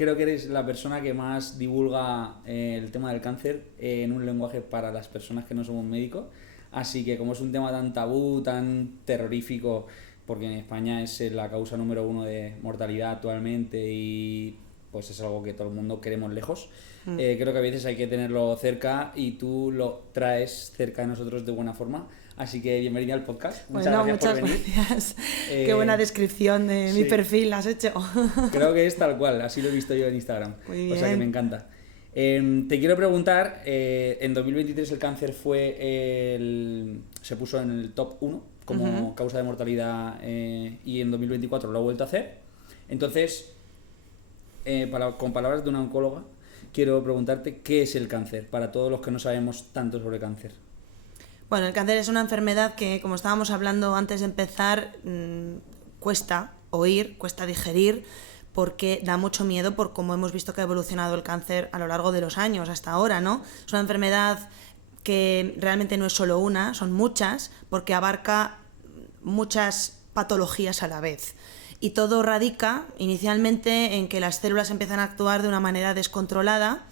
creo que eres la persona que más divulga el tema del cáncer en un lenguaje para las personas que no somos médicos. Así que como es un tema tan tabú, tan terrorífico, porque en España es la causa número 1 de mortalidad actualmente y pues es algo que todo el mundo queremos lejos, creo que a veces hay que tenerlo cerca y tú lo traes cerca de nosotros de buena forma. Así que bienvenida al podcast. Muchas gracias. Qué buena descripción de mi perfil has hecho. Creo que es tal cual, así lo he visto yo en Instagram. Muy bien. O sea que me encanta. Te quiero preguntar, en 2023 el cáncer se puso en el top 1 como causa de mortalidad y en 2024 lo ha vuelto a hacer. Entonces, con palabras de una oncóloga, quiero preguntarte qué es el cáncer, para todos los que no sabemos tanto sobre cáncer. Bueno, el cáncer es una enfermedad que, como estábamos hablando antes de empezar, cuesta oír, cuesta digerir, porque da mucho miedo por cómo hemos visto que ha evolucionado el cáncer a lo largo de los años hasta ahora, ¿no? Es una enfermedad que realmente no es solo una, son muchas, porque abarca muchas patologías a la vez. Y todo radica inicialmente en que las células empiezan a actuar de una manera descontrolada,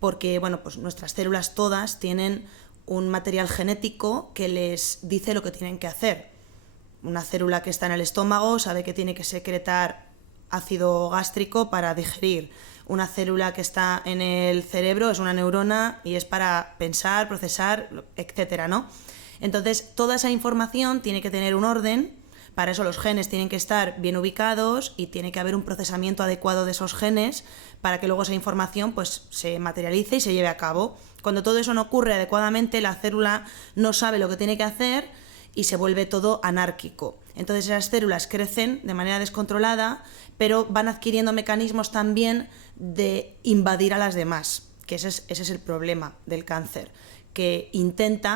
porque bueno, pues nuestras células todas tienen un material genético que les dice lo que tienen que hacer. Una célula que está en el estómago sabe que tiene que secretar ácido gástrico para digerir. Una célula que está en el cerebro es una neurona y es para pensar, procesar, etcétera, ¿no? Entonces, toda esa información tiene que tener un orden. Para eso los genes tienen que estar bien ubicados y tiene que haber un procesamiento adecuado de esos genes para que luego esa información pues, se materialice y se lleve a cabo. Cuando todo eso no ocurre adecuadamente, la célula no sabe lo que tiene que hacer y se vuelve todo anárquico. Entonces esas células crecen de manera descontrolada, pero van adquiriendo mecanismos también de invadir a las demás, que ese es el problema del cáncer, que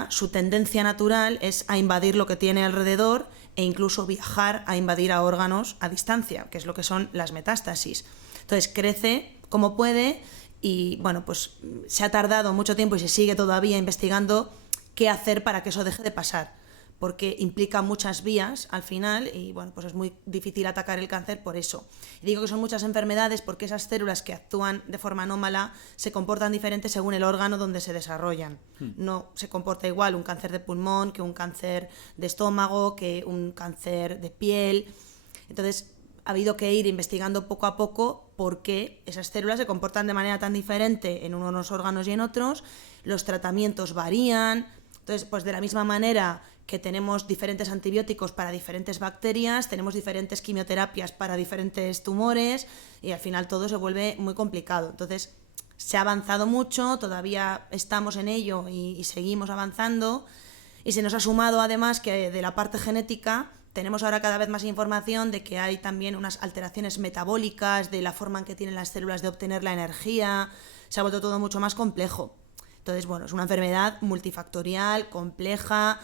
su tendencia natural es a invadir lo que tiene alrededor e incluso viajar a invadir a órganos a distancia, que es lo que son las metástasis. Entonces crece como puede y bueno, pues se ha tardado mucho tiempo y se sigue todavía investigando qué hacer para que eso deje de pasar, porque implica muchas vías al final y bueno, pues es muy difícil atacar el cáncer por eso. Y digo que son muchas enfermedades porque esas células que actúan de forma anómala se comportan diferente según el órgano donde se desarrollan. No se comporta igual un cáncer de pulmón que un cáncer de estómago, que un cáncer de piel. Entonces ha habido que ir investigando poco a poco por qué esas células se comportan de manera tan diferente en unos órganos y en otros. Los tratamientos varían. Entonces, pues de la misma manera que tenemos diferentes antibióticos para diferentes bacterias, tenemos diferentes quimioterapias para diferentes tumores y al final todo se vuelve muy complicado. Entonces, se ha avanzado mucho, todavía estamos en ello y seguimos avanzando y se nos ha sumado además que de la parte genética tenemos ahora cada vez más información de que hay también unas alteraciones metabólicas de la forma en que tienen las células de obtener la energía, se ha vuelto todo mucho más complejo. Entonces, bueno, es una enfermedad multifactorial, compleja,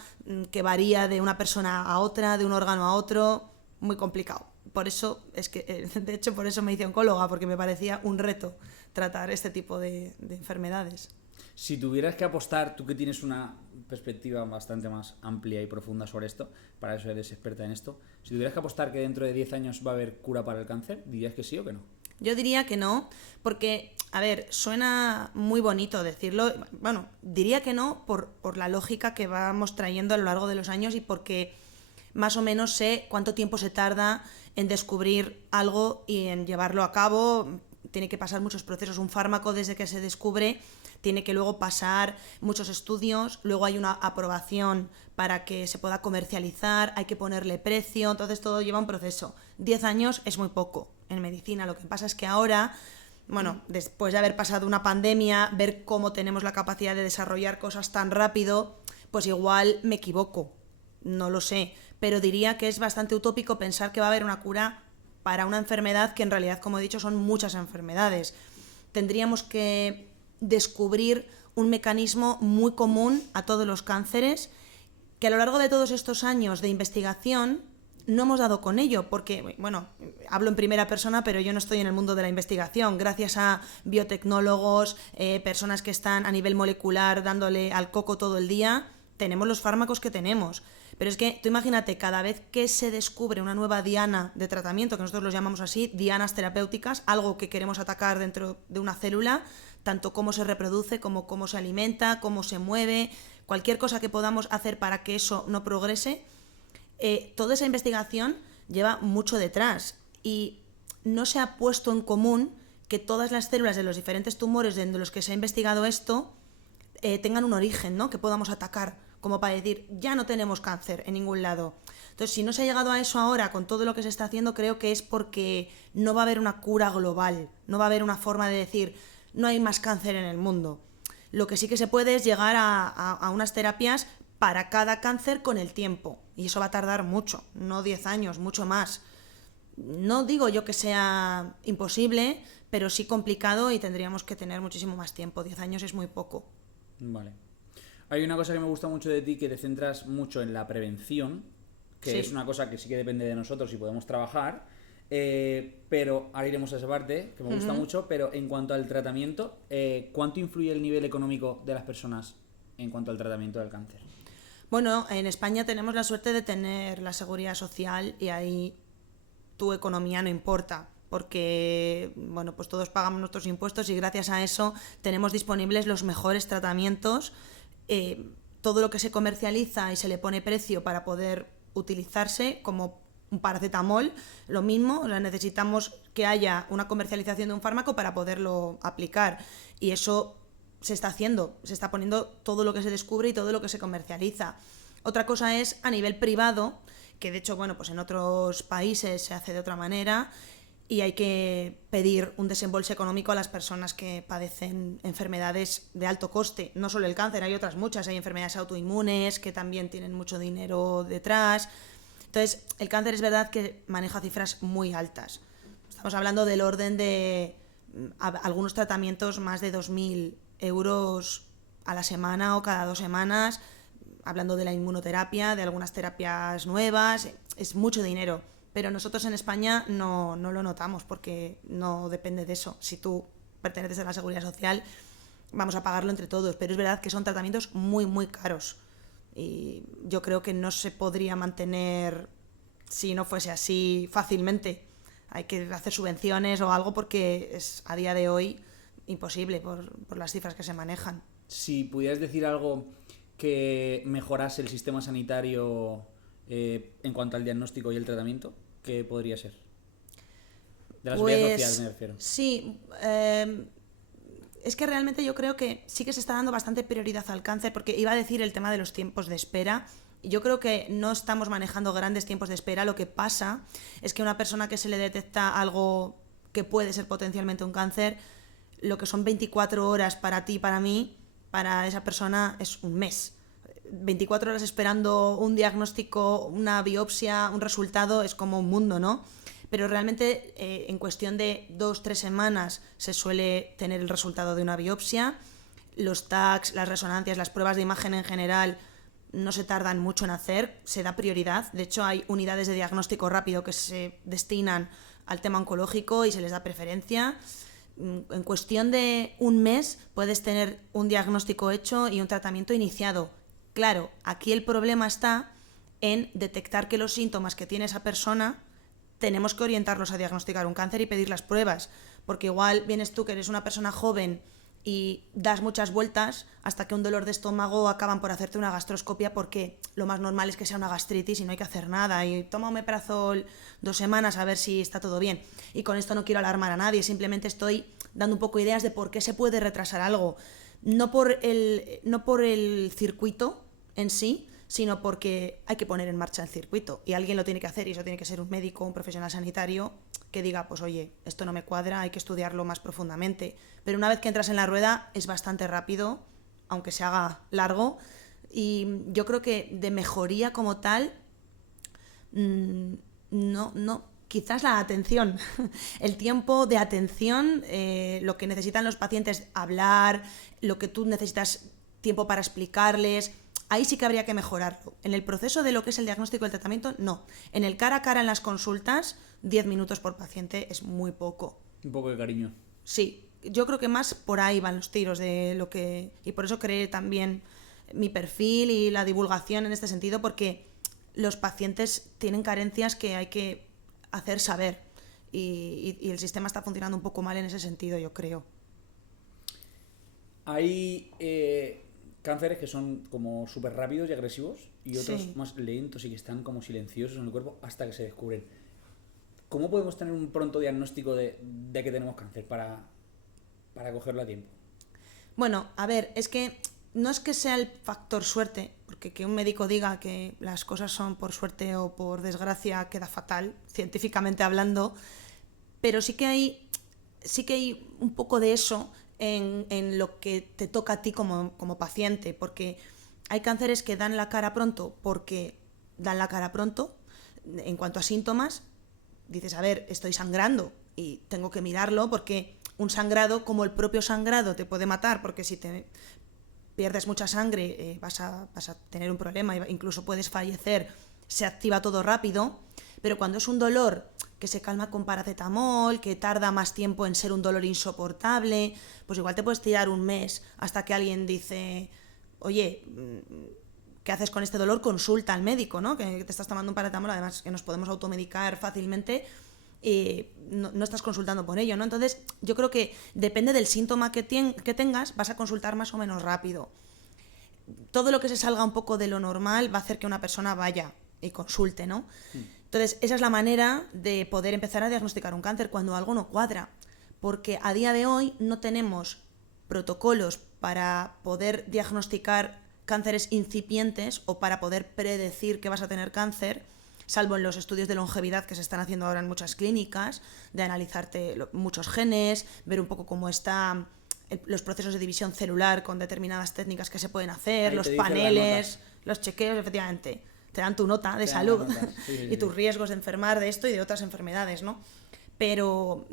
que varía de una persona a otra, de un órgano a otro, muy complicado. Por eso, de hecho, por eso me hice oncóloga, porque me parecía un reto tratar este tipo de enfermedades. Si tuvieras que apostar, tú que tienes una perspectiva bastante más amplia y profunda sobre esto, para eso eres experta en esto, si tuvieras que apostar que dentro de 10 años va a haber cura para el cáncer, ¿dirías que sí o que no? Yo diría que no, porque, a ver, suena muy bonito decirlo. Bueno, diría que no por la lógica que vamos trayendo a lo largo de los años y porque más o menos sé cuánto tiempo se tarda en descubrir algo y en llevarlo a cabo. Tiene que pasar muchos procesos. Un fármaco desde que se descubre tiene que luego pasar muchos estudios, luego hay una aprobación para que se pueda comercializar, hay que ponerle precio, entonces todo lleva un proceso. 10 años es muy poco en medicina, lo que pasa es que ahora, bueno, después de haber pasado una pandemia, ver cómo tenemos la capacidad de desarrollar cosas tan rápido, pues igual me equivoco, no lo sé, pero diría que es bastante utópico pensar que va a haber una cura para una enfermedad que en realidad, como he dicho, son muchas enfermedades. Tendríamos que descubrir un mecanismo muy común a todos los cánceres que a lo largo de todos estos años de investigación no hemos dado con ello, porque, bueno, hablo en primera persona, pero yo no estoy en el mundo de la investigación. Gracias a biotecnólogos, personas que están a nivel molecular dándole al coco todo el día, tenemos los fármacos que tenemos. Pero es que tú imagínate, cada vez que se descubre una nueva diana de tratamiento, que nosotros los llamamos así, dianas terapéuticas, algo que queremos atacar dentro de una célula, tanto cómo se reproduce, como cómo se alimenta, cómo se mueve, cualquier cosa que podamos hacer para que eso no progrese, toda esa investigación lleva mucho detrás y no se ha puesto en común que todas las células de los diferentes tumores de los que se ha investigado esto tengan un origen, ¿no? Que podamos atacar, como para decir, ya no tenemos cáncer en ningún lado. Entonces, si no se ha llegado a eso ahora con todo lo que se está haciendo, creo que es porque no va a haber una cura global, no va a haber una forma de decir, no hay más cáncer en el mundo. Lo que sí que se puede es llegar a unas terapias para cada cáncer con el tiempo, y eso va a tardar mucho, no 10 años, mucho más. No digo yo que sea imposible, pero sí complicado y tendríamos que tener muchísimo más tiempo. 10 años es muy poco. Vale. Hay una cosa que me gusta mucho de ti, que te centras mucho en la prevención, que Sí. es una cosa que sí que depende de nosotros y podemos trabajar, pero ahora iremos a esa parte, que me gusta mucho, pero en cuanto al tratamiento, ¿cuánto influye el nivel económico de las personas en cuanto al tratamiento del cáncer? Bueno, en España tenemos la suerte de tener la seguridad social y ahí tu economía no importa, porque bueno, pues todos pagamos nuestros impuestos y gracias a eso tenemos disponibles los mejores tratamientos. Todo lo que se comercializa y se le pone precio para poder utilizarse, como un paracetamol, lo mismo, o sea, necesitamos que haya una comercialización de un fármaco para poderlo aplicar, y eso se está haciendo, se está poniendo todo lo que se descubre y todo lo que se comercializa. Otra cosa es a nivel privado, que de hecho, bueno, pues en otros países se hace de otra manera y hay que pedir un desembolso económico a las personas que padecen enfermedades de alto coste. No solo el cáncer, hay otras muchas, hay enfermedades autoinmunes que también tienen mucho dinero detrás. Entonces, el cáncer es verdad que maneja cifras muy altas. Estamos hablando del orden de algunos tratamientos más de 2.000 euros a la semana o cada 2 semanas, hablando de la inmunoterapia, de algunas terapias nuevas, es mucho dinero. Pero nosotros en España no lo notamos porque no depende de eso. Si tú perteneces a la Seguridad Social, vamos a pagarlo entre todos. Pero es verdad que son tratamientos muy, muy caros. Y yo creo que no se podría mantener si no fuese así fácilmente. Hay que hacer subvenciones o algo porque es a día de hoy imposible por las cifras que se manejan. Si pudieras decir algo que mejorase el sistema sanitario en cuanto al diagnóstico y el tratamiento, ¿qué podría ser? De la seguridad social, me refiero. Sí, es que realmente yo creo que sí que se está dando bastante prioridad al cáncer, porque iba a decir el tema de los tiempos de espera. Yo creo que no estamos manejando grandes tiempos de espera. Lo que pasa es que una persona que se le detecta algo que puede ser potencialmente un cáncer, lo que son 24 horas para ti, para mí, para esa persona es un mes. 24 horas esperando un diagnóstico, una biopsia, un resultado, es como un mundo, ¿no? Pero realmente en cuestión de 2-3 semanas se suele tener el resultado de una biopsia. Los TACs, las resonancias, las pruebas de imagen en general no se tardan mucho en hacer, se da prioridad. De hecho, hay unidades de diagnóstico rápido que se destinan al tema oncológico y se les da preferencia. En cuestión de un mes puedes tener un diagnóstico hecho y un tratamiento iniciado. Claro, aquí el problema está en detectar que los síntomas que tiene esa persona tenemos que orientarlos a diagnosticar un cáncer y pedir las pruebas, porque igual vienes tú que eres una persona joven y das muchas vueltas hasta que un dolor de estómago acaban por hacerte una gastroscopia, porque lo más normal es que sea una gastritis y no hay que hacer nada, y toma omeprazol 2 semanas a ver si está todo bien. Y con esto no quiero alarmar a nadie, simplemente estoy dando un poco ideas de por qué se puede retrasar algo, no por el circuito en sí, sino porque hay que poner en marcha el circuito y alguien lo tiene que hacer, y eso tiene que ser un médico, un profesional sanitario que diga, pues oye, esto no me cuadra, hay que estudiarlo más profundamente. Pero una vez que entras en la rueda es bastante rápido, aunque se haga largo, y yo creo que de mejoría como tal, no, quizás la atención, el tiempo de atención, lo que necesitan los pacientes, hablar, lo que tú necesitas tiempo para explicarles. Ahí sí que habría que mejorarlo. En el proceso de lo que es el diagnóstico y el tratamiento, no. En el cara a cara en las consultas, 10 minutos por paciente es muy poco. Un poco de cariño. Sí, yo creo que más por ahí van los tiros de lo que... Y por eso creé también mi perfil y la divulgación en este sentido, porque los pacientes tienen carencias que hay que hacer saber y el sistema está funcionando un poco mal en ese sentido, yo creo. Hay cánceres que son como súper rápidos y agresivos y otros más lentos y que están como silenciosos en el cuerpo hasta que se descubren. ¿Cómo podemos tener un pronto diagnóstico de que tenemos cáncer para cogerlo a tiempo? Bueno, a ver, es que no es que sea el factor suerte, porque que un médico diga que las cosas son por suerte o por desgracia queda fatal, científicamente hablando, pero sí que hay un poco de eso en lo que te toca a ti como paciente, porque hay cánceres que dan la cara pronto porque dan la cara pronto. En cuanto a síntomas, dices, a ver, estoy sangrando y tengo que mirarlo porque un sangrado, como el propio sangrado, te puede matar, porque si te pierdes mucha sangre vas a tener un problema, incluso puedes fallecer, se activa todo rápido. Pero cuando es un dolor que se calma con paracetamol, que tarda más tiempo en ser un dolor insoportable, pues igual te puedes tirar un mes hasta que alguien dice, oye, ¿qué haces con este dolor? Consulta al médico, ¿no? Que te estás tomando un paracetamol, además que nos podemos automedicar fácilmente, no estás consultando por ello, ¿no? Entonces, yo creo que depende del síntoma que tengas, vas a consultar más o menos rápido. Todo lo que se salga un poco de lo normal va a hacer que una persona vaya y consulte, ¿no? Entonces, esa es la manera de poder empezar a diagnosticar un cáncer cuando algo no cuadra, porque a día de hoy no tenemos protocolos para poder diagnosticar cánceres incipientes o para poder predecir que vas a tener cáncer, salvo en los estudios de longevidad que se están haciendo ahora en muchas clínicas, de analizarte muchos genes, ver un poco cómo están los procesos de división celular con determinadas técnicas que se pueden hacer, los paneles, los chequeos, efectivamente. Te dan tu nota de salud y tus riesgos de enfermar de esto y de otras enfermedades, ¿no? Pero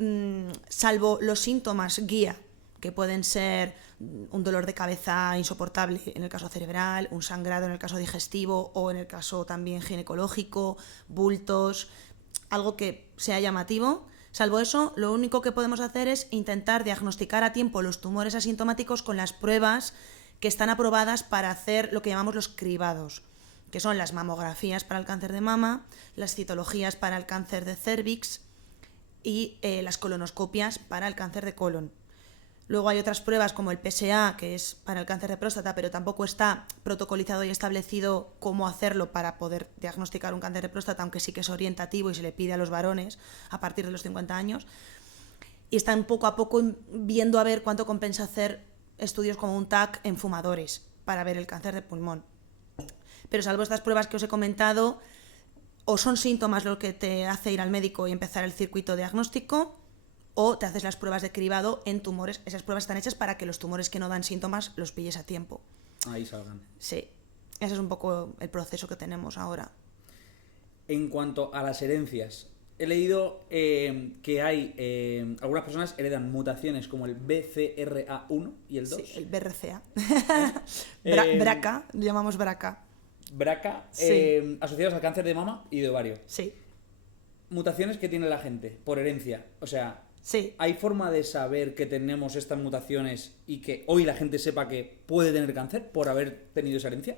salvo los síntomas guía, que pueden ser un dolor de cabeza insoportable en el caso cerebral, un sangrado en el caso digestivo o en el caso también ginecológico, bultos, algo que sea llamativo. Salvo eso, lo único que podemos hacer es intentar diagnosticar a tiempo los tumores asintomáticos con las pruebas que están aprobadas para hacer lo que llamamos los cribados, que son las mamografías para el cáncer de mama, las citologías para el cáncer de cérvix y las colonoscopias para el cáncer de colon. Luego hay otras pruebas como el PSA, que es para el cáncer de próstata, pero tampoco está protocolizado y establecido cómo hacerlo para poder diagnosticar un cáncer de próstata, aunque sí que es orientativo y se le pide a los varones a partir de los 50 años. Y están poco a poco viendo a ver cuánto compensa hacer estudios como un TAC en fumadores para ver el cáncer de pulmón. Pero salvo estas pruebas que os he comentado, o son síntomas lo que te hace ir al médico y empezar el circuito diagnóstico, o te haces las pruebas de cribado en tumores. Esas pruebas están hechas para que los tumores que no dan síntomas los pilles a tiempo. Ahí salgan. Sí, ese es un poco el proceso que tenemos ahora. En cuanto a las herencias, he leído que hay algunas personas heredan mutaciones como el BCRA1 y el 2. Sí, el BRCA. BRCA, lo llamamos BRCA. BRCA, Sí. asociados al cáncer de mama y de ovario. Sí. Mutaciones que tiene la gente por herencia. O sea, Sí. ¿hay forma de saber que tenemos estas mutaciones y que hoy la gente sepa que puede tener cáncer por haber tenido esa herencia?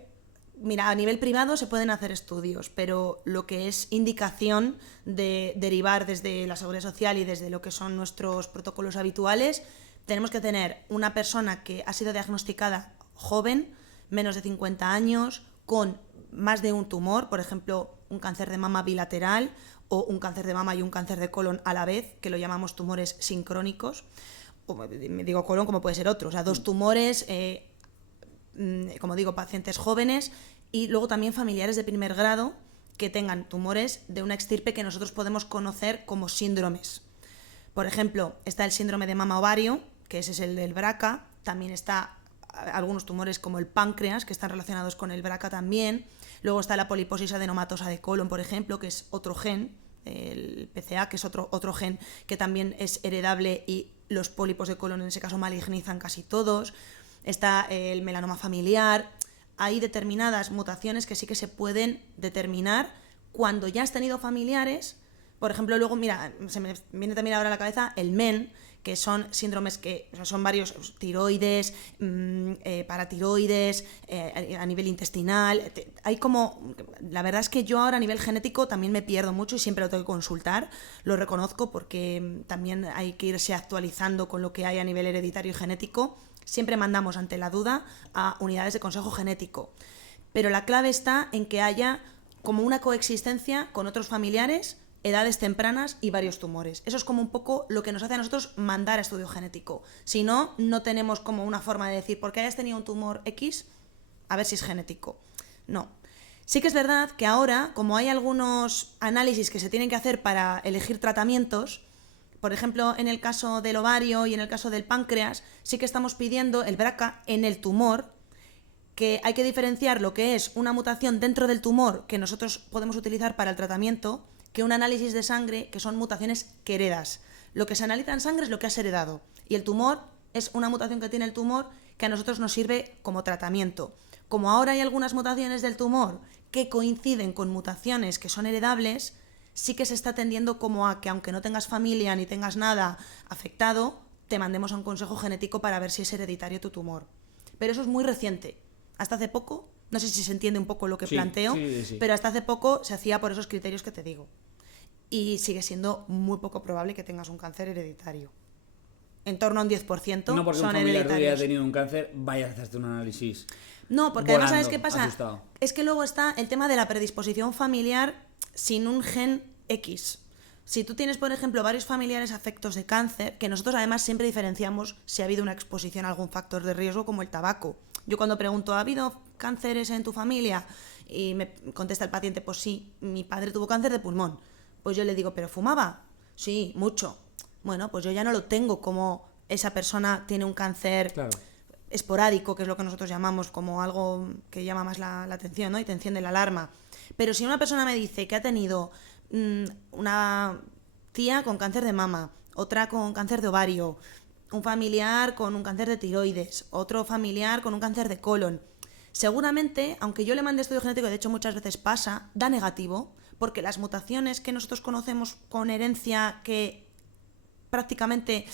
Mira, a nivel privado se pueden hacer estudios, pero lo que es indicación de derivar desde la Seguridad Social y desde lo que son nuestros protocolos habituales, tenemos que tener una persona que ha sido diagnosticada joven, menos de 50 años, con más de un tumor, por ejemplo, un cáncer de mama bilateral o un cáncer de mama y un cáncer de colon a la vez, que lo llamamos tumores sincrónicos, o me digo colon como puede ser otro, o sea, dos tumores, como digo, pacientes jóvenes y luego también familiares de primer grado que tengan tumores de una extirpe que nosotros podemos conocer como síndromes. Por ejemplo, está el síndrome de mama-ovario, que ese es el del BRCA, también está algunos tumores como el páncreas, que están relacionados con el BRCA también. Luego está la poliposis adenomatosa de colon, por ejemplo, que es otro gen, el PCA, que es otro gen que también es heredable y los pólipos de colon en ese caso malignizan casi todos. Está el melanoma familiar. Hay determinadas mutaciones que sí que se pueden determinar cuando ya has tenido familiares. Por ejemplo, luego, mira, se me viene también ahora a la cabeza el MEN, que son síndromes que son varios, tiroides, paratiroides, a nivel intestinal. Hay como, la verdad es que yo ahora a nivel genético también me pierdo mucho y siempre lo tengo que consultar, lo reconozco porque también hay que irse actualizando con lo que hay a nivel hereditario y genético. Siempre mandamos ante la duda a unidades de consejo genético. Pero la clave está en que haya como una coexistencia con otros familiares, edades tempranas y varios tumores. Eso es como un poco lo que nos hace a nosotros mandar a estudio genético. Si no, no tenemos como una forma de decir, porque hayas tenido un tumor X, a ver si es genético. No. Sí que es verdad que ahora, como hay algunos análisis que se tienen que hacer para elegir tratamientos, por ejemplo, en el caso del ovario y en el caso del páncreas, sí que estamos pidiendo el BRCA en el tumor, que hay que diferenciar lo que es una mutación dentro del tumor que nosotros podemos utilizar para el tratamiento, que un análisis de sangre, que son mutaciones que heredas. Lo que se analiza en sangre es lo que has heredado. Y el tumor es una mutación que tiene el tumor que a nosotros nos sirve como tratamiento. Como ahora hay algunas mutaciones del tumor que coinciden con mutaciones que son heredables, sí que se está tendiendo como a que aunque no tengas familia ni tengas nada afectado, te mandemos a un consejo genético para ver si es hereditario tu tumor. Pero eso es muy reciente. Hasta hace poco, no sé si se entiende un poco lo que planteo, sí. Pero hasta hace poco se hacía por esos criterios que te digo. Y sigue siendo muy poco probable que tengas un cáncer hereditario. En torno a un 10% no porque son un familiar hereditarios. haya tenido un cáncer, vayas a hacerte un análisis. No, porque volando, además, ¿sabes qué pasa? Asustado. Es que luego está el tema de la predisposición familiar sin un gen X. Si tú tienes, por ejemplo, varios familiares afectos de cáncer, que nosotros además siempre diferenciamos si ha habido una exposición a algún factor de riesgo como el tabaco. Yo cuando pregunto, ¿ha habido cánceres en tu familia? Y me contesta el paciente, pues sí, mi padre tuvo cáncer de pulmón. Pues yo le digo, ¿pero fumaba? Sí, mucho. Bueno, pues yo ya no lo tengo como esa persona tiene un cáncer esporádico, que es lo que nosotros llamamos como algo que llama más la atención, ¿no? Y te enciende la alarma. Pero si una persona me dice que ha tenido una tía con cáncer de mama, otra con cáncer de ovario, un familiar con un cáncer de tiroides, otro familiar con un cáncer de colon, seguramente, aunque yo le mande estudio genético, de hecho muchas veces pasa, da negativo, porque las mutaciones que nosotros conocemos con herencia que prácticamente,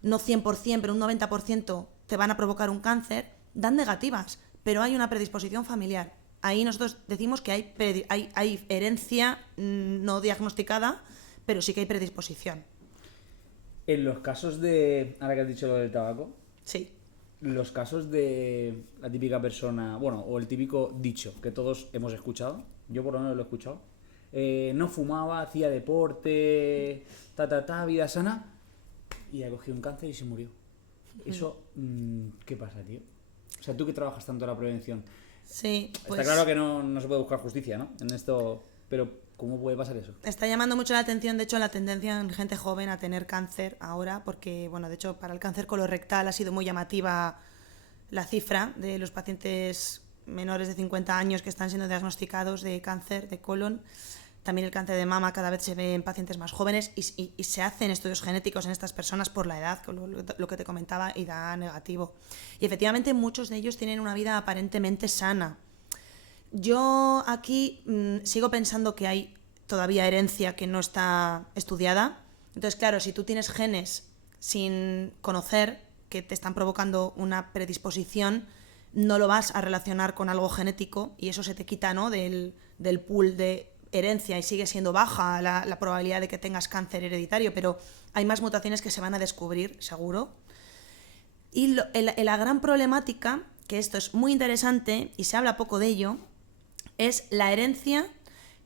no 100%, pero un 90% te van a provocar un cáncer, dan negativas, pero hay una predisposición familiar. Ahí nosotros decimos que hay herencia no diagnosticada, pero sí que hay predisposición. En los casos de, ahora que has dicho lo del tabaco, sí, los casos de la típica persona, bueno, o el típico dicho que todos hemos escuchado, yo por lo menos lo he escuchado, no fumaba, hacía deporte, vida sana, y ha cogido un cáncer y se murió. Eso, ¿qué pasa, tío? O sea, tú que trabajas tanto en la prevención, sí, pues... está claro que no se puede buscar justicia, ¿no? En esto, pero ¿cómo puede pasar eso? Está llamando mucho la atención, de hecho, la tendencia en gente joven a tener cáncer ahora, porque, bueno, de hecho, para el cáncer colorectal ha sido muy llamativa la cifra de los pacientes menores de 50 años que están siendo diagnosticados de cáncer de colon. También el cáncer de mama cada vez se ve en pacientes más jóvenes y se hacen estudios genéticos en estas personas por la edad, lo que te comentaba, y da negativo. Y efectivamente muchos de ellos tienen una vida aparentemente sana. Yo aquí sigo pensando que hay todavía herencia que no está estudiada. Entonces, claro, si tú tienes genes sin conocer que te están provocando una predisposición, no lo vas a relacionar con algo genético y eso se te quita, ¿no?, del pool de herencia y sigue siendo baja la probabilidad de que tengas cáncer hereditario, pero hay más mutaciones que se van a descubrir, seguro. Y la gran problemática, que esto es muy interesante y se habla poco de ello, es la herencia,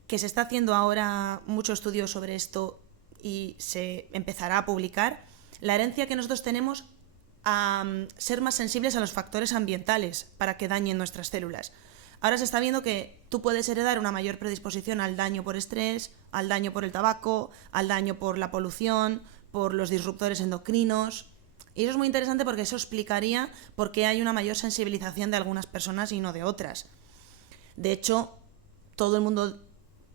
que se está haciendo ahora mucho estudio sobre esto y se empezará a publicar, la herencia que nosotros tenemos a ser más sensibles a los factores ambientales para que dañen nuestras células. Ahora se está viendo que tú puedes heredar una mayor predisposición al daño por estrés, al daño por el tabaco, al daño por la polución, por los disruptores endocrinos. Y eso es muy interesante porque eso explicaría por qué hay una mayor sensibilización de algunas personas y no de otras. De hecho, todo el mundo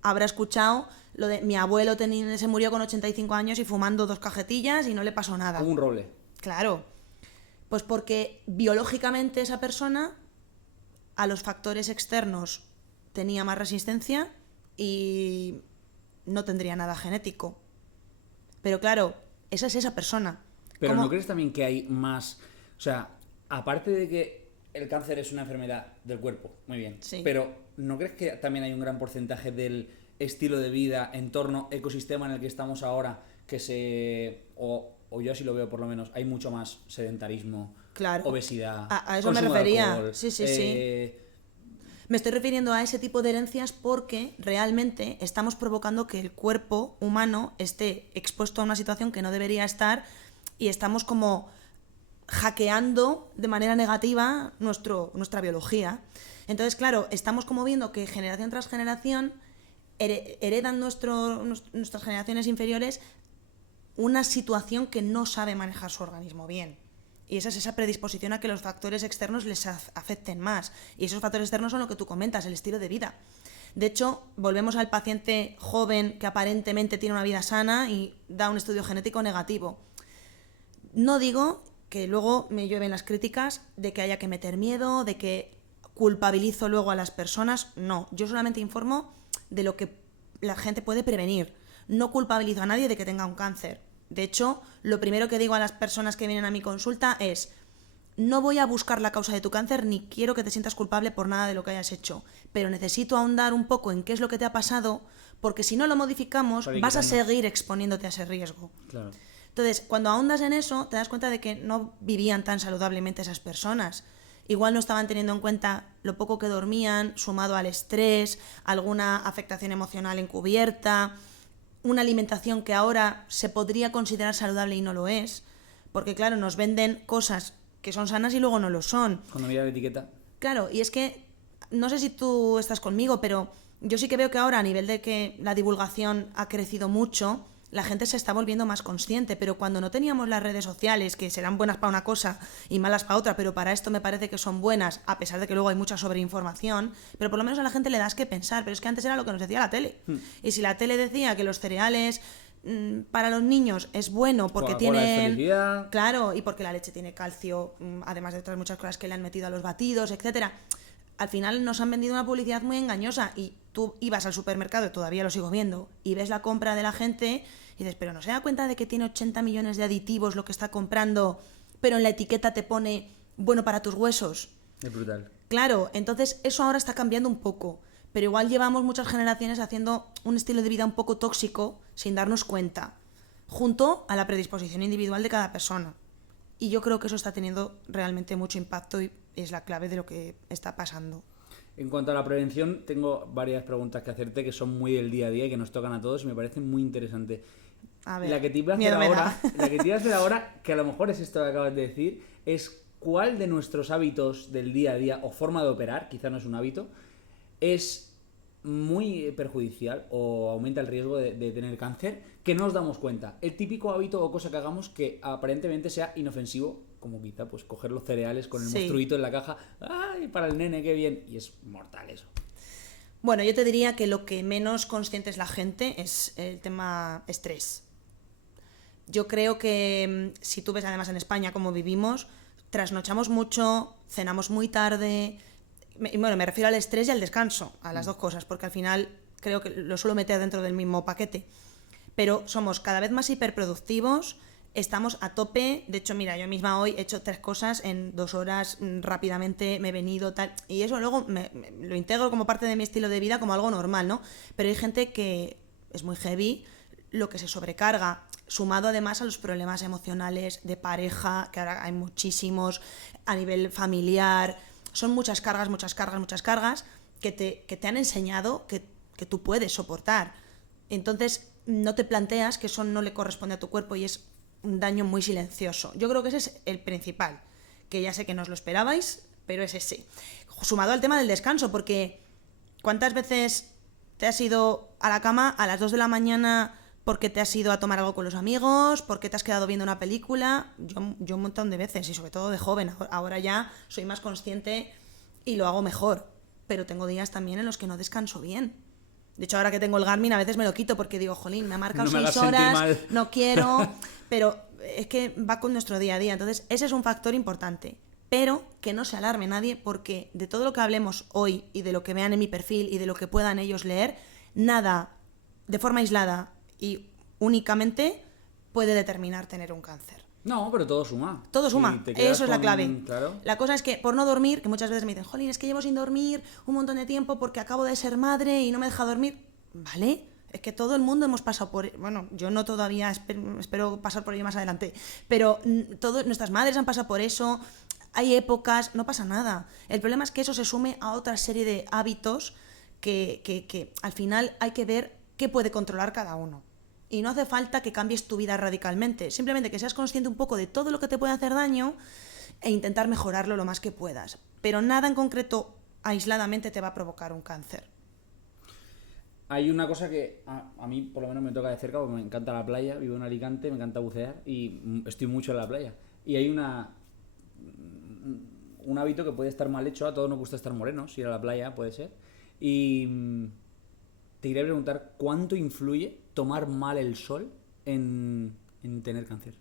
habrá escuchado lo de mi abuelo se murió con 85 años y fumando 2 cajetillas y no le pasó nada. Como un roble. Claro. Pues porque biológicamente esa persona a los factores externos tenía más resistencia y no tendría nada genético. Pero claro, esa es esa persona. Pero ¿no crees también que hay más? O sea, aparte de que el cáncer es una enfermedad del cuerpo, muy bien, sí, pero ¿no crees que también hay un gran porcentaje del estilo de vida, entorno, ecosistema en el que estamos ahora, o yo así lo veo por lo menos, hay mucho más sedentarismo, claro, obesidad, a eso me consumo de refería. alcohol, Sí. Me estoy refiriendo a ese tipo de herencias porque realmente estamos provocando que el cuerpo humano esté expuesto a una situación que no debería estar y estamos como hackeando de manera negativa nuestra biología. Entonces, claro, estamos como viendo que generación tras generación heredan nuestras generaciones inferiores una situación que no sabe manejar su organismo bien. Y esa es esa predisposición a que los factores externos les afecten más. Y esos factores externos son lo que tú comentas, el estilo de vida. De hecho, volvemos al paciente joven que aparentemente tiene una vida sana y da un estudio genético negativo. No digo que luego me llueven las críticas de que haya que meter miedo, de que culpabilizo luego a las personas. No, yo solamente informo de lo que la gente puede prevenir. No culpabilizo a nadie de que tenga un cáncer. De hecho, lo primero que digo a las personas que vienen a mi consulta es: no voy a buscar la causa de tu cáncer ni quiero que te sientas culpable por nada de lo que hayas hecho, pero necesito ahondar un poco en qué es lo que te ha pasado, porque si no lo modificamos vas a seguir exponiéndote a ese riesgo. Claro. Entonces, cuando ahondas en eso, te das cuenta de que no vivían tan saludablemente esas personas. Igual no estaban teniendo en cuenta lo poco que dormían, sumado al estrés, alguna afectación emocional encubierta, una alimentación que ahora se podría considerar saludable y no lo es, porque claro, nos venden cosas que son sanas y luego no lo son. Cuando mira la etiqueta. Claro, y es que, no sé si tú estás conmigo, pero yo sí que veo que ahora, a nivel de que la divulgación ha crecido mucho, la gente se está volviendo más consciente, pero cuando no teníamos las redes sociales, que serán buenas para una cosa y malas para otra, pero para esto me parece que son buenas, a pesar de que luego hay mucha sobreinformación, pero por lo menos a la gente le das que pensar, pero es que antes era lo que nos decía la tele. Y si la tele decía que los cereales para los niños es bueno porque tienen... Claro, y porque la leche tiene calcio, además de otras muchas cosas que le han metido a los batidos, etcétera. Al final nos han vendido una publicidad muy engañosa y tú ibas al supermercado, y todavía lo sigo viendo, y ves la compra de la gente y dices, pero no se da cuenta de que tiene 80 millones de aditivos lo que está comprando, pero en la etiqueta te pone bueno para tus huesos. Es brutal. Claro, entonces eso ahora está cambiando un poco, pero igual llevamos muchas generaciones haciendo un estilo de vida un poco tóxico sin darnos cuenta, junto a la predisposición individual de cada persona. Y yo creo que eso está teniendo realmente mucho impacto y es la clave de lo que está pasando. En cuanto a la prevención, tengo varias preguntas que hacerte que son muy del día a día y que nos tocan a todos y me parecen muy interesantes. A ver, la que te iba a hacer ahora, que a lo mejor es esto que acabas de decir, es cuál de nuestros hábitos del día a día o forma de operar, quizá no es un hábito, es muy perjudicial o aumenta el riesgo de tener cáncer, que no nos damos cuenta. El típico hábito o cosa que hagamos que aparentemente sea inofensivo, como quizá pues coger los cereales con el monstruito en la caja, ¡ay, para el nene, qué bien! Y es mortal eso. Bueno, yo te diría que lo que menos consciente es la gente es el tema estrés. Yo creo que si tú ves además en España cómo vivimos, trasnochamos mucho, cenamos muy tarde. Bueno, me refiero al estrés y al descanso, a las dos cosas, porque al final creo que lo suelo meter dentro del mismo paquete. Pero somos cada vez más hiperproductivos, estamos a tope. De hecho, mira, yo misma hoy he hecho 3 cosas en 2 horas, rápidamente me he venido, tal. Y eso luego lo integro como parte de mi estilo de vida, como algo normal, ¿no? Pero hay gente que es muy heavy, lo que se sobrecarga, sumado además a los problemas emocionales de pareja, que ahora hay muchísimos, a nivel familiar. Son muchas cargas que te han enseñado que tú puedes soportar. Entonces no te planteas que eso no le corresponde a tu cuerpo y es un daño muy silencioso. Yo creo que ese es el principal, que ya sé que no os lo esperabais, pero es ese. Sumado al tema del descanso, porque ¿cuántas veces te has ido a la cama a las 2 de la mañana porque te has ido a tomar algo con los amigos, porque te has quedado viendo una película? Yo un montón de veces, y sobre todo de joven. Ahora ya soy más consciente y lo hago mejor, pero tengo días también en los que no descanso bien. De hecho, ahora que tengo el Garmin a veces me lo quito porque digo, jolín, me ha marcado 6 horas, no quiero, pero es que va con nuestro día a día. Entonces, ese es un factor importante, pero que no se alarme nadie, porque de todo lo que hablemos hoy y de lo que vean en mi perfil y de lo que puedan ellos leer, nada de forma aislada y únicamente puede determinar tener un cáncer. No, pero todo suma. Todo suma, eso es la clave. Claro. La cosa es que por no dormir, que muchas veces me dicen, jolín, es que llevo sin dormir un montón de tiempo porque acabo de ser madre y no me deja dormir. ¿Vale? Es que todo el mundo hemos pasado por... Bueno, yo no todavía, espero pasar por ello más adelante, pero nuestras madres han pasado por eso, hay épocas, no pasa nada. El problema es que eso se sume a otra serie de hábitos que al final hay que ver qué puede controlar cada uno. Y no hace falta que cambies tu vida radicalmente, simplemente que seas consciente un poco de todo lo que te puede hacer daño e intentar mejorarlo lo más que puedas. Pero nada en concreto aisladamente te va a provocar un cáncer. Hay una cosa que a mí por lo menos me toca de cerca porque me encanta la playa, vivo en Alicante, me encanta bucear y estoy mucho en la playa. Y hay un hábito que puede estar mal hecho, a todos nos gusta estar morenos, ir a la playa puede ser. Y te quería preguntar, ¿cuánto influye tomar mal el sol en tener cáncer?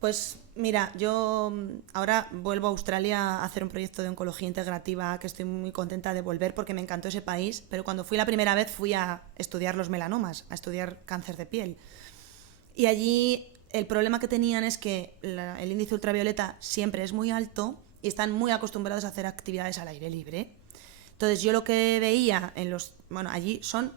Pues mira, yo ahora vuelvo a Australia a hacer un proyecto de oncología integrativa que estoy muy contenta de volver porque me encantó ese país, pero cuando fui la primera vez fui a estudiar los melanomas, a estudiar cáncer de piel. Y allí el problema que tenían es que el índice ultravioleta siempre es muy alto y están muy acostumbrados a hacer actividades al aire libre. Entonces yo lo que veía allí son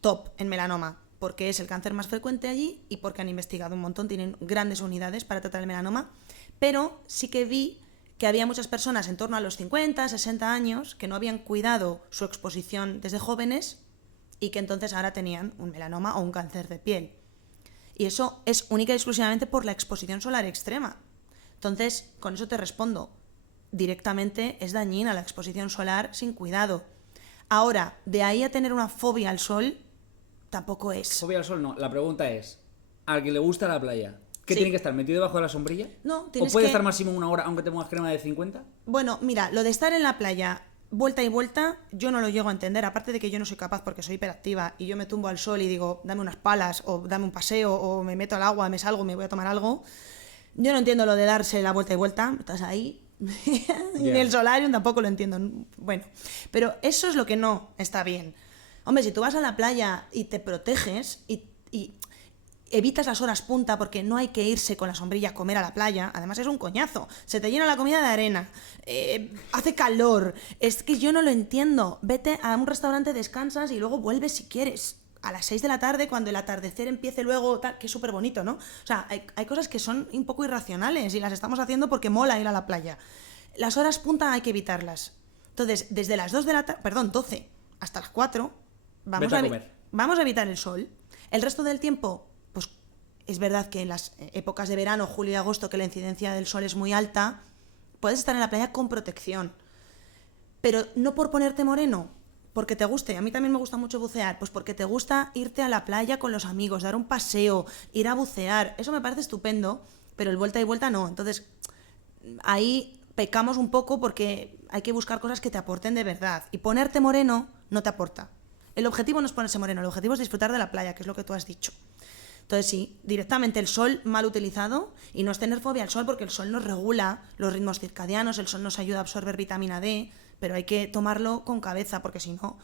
top en melanoma, porque es el cáncer más frecuente allí y porque han investigado un montón, tienen grandes unidades para tratar el melanoma, pero sí que vi que había muchas personas en torno a los 50, 60 años que no habían cuidado su exposición desde jóvenes y que entonces ahora tenían un melanoma o un cáncer de piel. Y eso es única y exclusivamente por la exposición solar extrema. Entonces, con eso te respondo. Directamente es dañina la exposición solar sin cuidado. Ahora, de ahí a tener una fobia al sol, tampoco es. Fobia al sol no, la pregunta es, al que le gusta la playa, ¿qué Sí. tiene que estar? ¿Metido debajo de la sombrilla? No, ¿O puede estar máximo una hora aunque te pongas crema de 50? Bueno, mira, lo de estar en la playa vuelta y vuelta, yo no lo llego a entender, aparte de que yo no soy capaz porque soy hiperactiva y yo me tumbo al sol y digo, dame unas palas o dame un paseo o me meto al agua, me salgo, me voy a tomar algo. Yo no entiendo lo de darse la vuelta y vuelta, estás ahí. Y en el solarium tampoco lo entiendo. Bueno, pero eso es lo que no está bien. Hombre, si tú vas a la playa y te proteges y evitas las horas punta porque no hay que irse con la sombrilla a comer a la playa, además es un coñazo, se te llena la comida de arena, hace calor, es que yo no lo entiendo. Vete a un restaurante, descansas y luego vuelves si quieres. A las 6 de la tarde, cuando el atardecer empiece luego, tal, que es súper bonito, ¿no? O sea, hay cosas que son un poco irracionales y las estamos haciendo porque mola ir a la playa. Las horas punta hay que evitarlas. Entonces, desde las 2 de la tarde, 12, hasta las 4, vamos a evitar el sol. El resto del tiempo, pues es verdad que en las épocas de verano, julio y agosto, que la incidencia del sol es muy alta, puedes estar en la playa con protección. Pero no por ponerte moreno, porque te guste. A mí también me gusta mucho bucear, pues porque te gusta irte a la playa con los amigos, dar un paseo, ir a bucear. Eso me parece estupendo, pero el vuelta y vuelta no. Entonces, ahí pecamos un poco porque hay que buscar cosas que te aporten de verdad. Y ponerte moreno no te aporta. El objetivo no es ponerse moreno, el objetivo es disfrutar de la playa, que es lo que tú has dicho. Entonces sí, directamente el sol mal utilizado, y no es tener fobia al sol porque el sol nos regula los ritmos circadianos, el sol nos ayuda a absorber vitamina D, pero hay que tomarlo con cabeza porque si no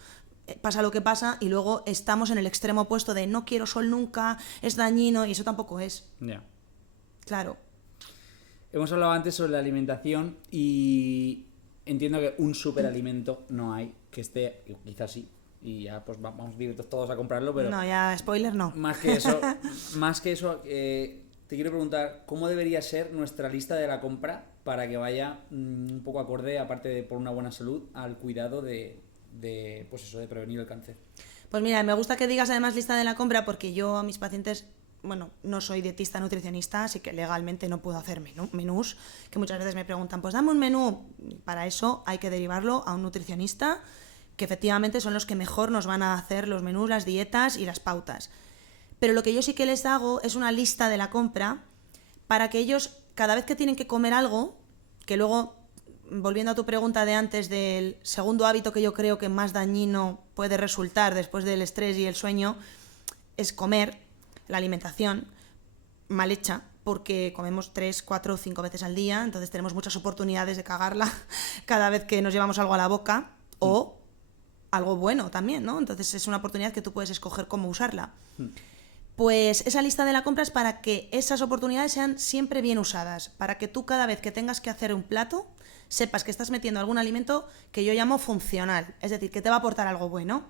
pasa lo que pasa y luego estamos en el extremo opuesto de no quiero sol nunca, es dañino y eso tampoco es. Ya. Claro. Hemos hablado antes sobre la alimentación y entiendo que un superalimento no hay que esté, quizás sí, y ya pues vamos directos todos a comprarlo, pero No, ya spoiler no. más que eso, te quiero preguntar cómo debería ser nuestra lista de la compra para que vaya un poco acorde, aparte de por una buena salud, al cuidado de pues eso, de prevenir el cáncer. Pues mira, me gusta que digas además lista de la compra porque yo a mis pacientes, bueno, no soy dietista nutricionista, así que legalmente no puedo hacer menús, que muchas veces me preguntan, pues dame un menú. Para eso hay que derivarlo a un nutricionista, que efectivamente son los que mejor nos van a hacer los menús, las dietas y las pautas. Pero lo que yo sí que les hago es una lista de la compra para que ellos, cada vez que tienen que comer algo, que luego, volviendo a tu pregunta de antes del segundo hábito que yo creo que más dañino puede resultar después del estrés y el sueño, es comer, la alimentación mal hecha, porque comemos 3, 4, 5 veces al día, entonces tenemos muchas oportunidades de cagarla cada vez que nos llevamos algo a la boca, o algo bueno también, ¿no? Entonces es una oportunidad que tú puedes escoger cómo usarla. Pues esa lista de la compra es para que esas oportunidades sean siempre bien usadas, para que tú cada vez que tengas que hacer un plato, sepas que estás metiendo algún alimento que yo llamo funcional, es decir, que te va a aportar algo bueno.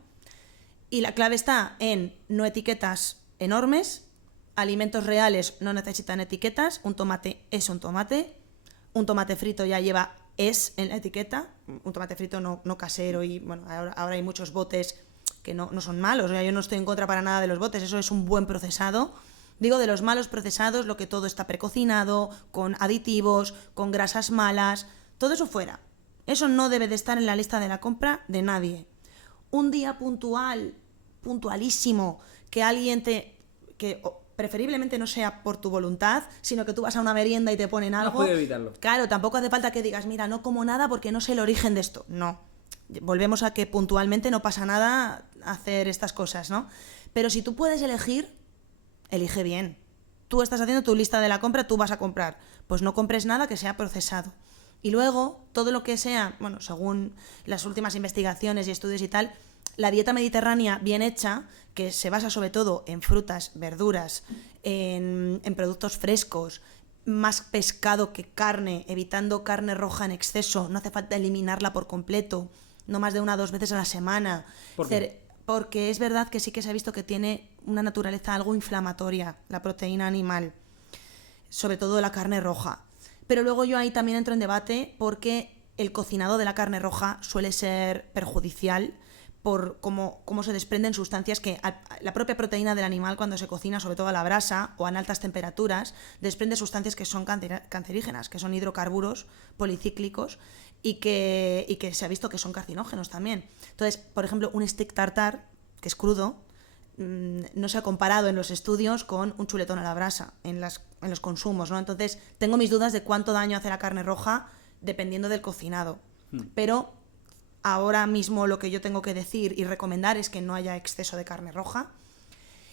Y la clave está en no etiquetas enormes, alimentos reales no necesitan etiquetas, un tomate es un tomate frito ya lleva es en la etiqueta, un tomate frito no casero, y bueno, ahora hay muchos botes que no son malos, o sea, yo no estoy en contra para nada de los botes, eso es un buen procesado. Digo de los malos procesados, lo que todo está precocinado, con aditivos, con grasas malas, todo eso fuera. Eso no debe de estar en la lista de la compra de nadie. Un día puntualísimo, que alguien preferiblemente no sea por tu voluntad, sino que tú vas a una merienda y te ponen algo. No puedo evitarlo. Claro, tampoco hace falta que digas, mira, no como nada porque no sé el origen de esto. No. Volvemos a que puntualmente no pasa nada hacer estas cosas, ¿no? Pero si tú puedes elegir, elige bien. Tú estás haciendo tu lista de la compra, tú vas a comprar. Pues no compres nada que sea procesado. Y luego, todo lo que sea, bueno, según las últimas investigaciones y estudios y tal, la dieta mediterránea bien hecha, que se basa sobre todo en frutas, verduras, en productos frescos, más pescado que carne, evitando carne roja en exceso, no hace falta eliminarla por completo, no más de 1 o 2 veces a la semana. ¿Por qué? Porque es verdad que sí que se ha visto que tiene una naturaleza algo inflamatoria, la proteína animal, sobre todo la carne roja. Pero luego yo ahí también entro en debate porque el cocinado de la carne roja suele ser perjudicial por cómo se desprenden sustancias que la propia proteína del animal, cuando se cocina, sobre todo a la brasa o a altas temperaturas, desprende sustancias que son cancerígenas, que son hidrocarburos policíclicos y que se ha visto que son carcinógenos también. Entonces, por ejemplo, un steak tartar, que es crudo, no se ha comparado en los estudios con un chuletón a la brasa en los consumos, ¿no? Entonces, tengo mis dudas de cuánto daño hace la carne roja dependiendo del cocinado. Pero ahora mismo lo que yo tengo que decir y recomendar es que no haya exceso de carne roja,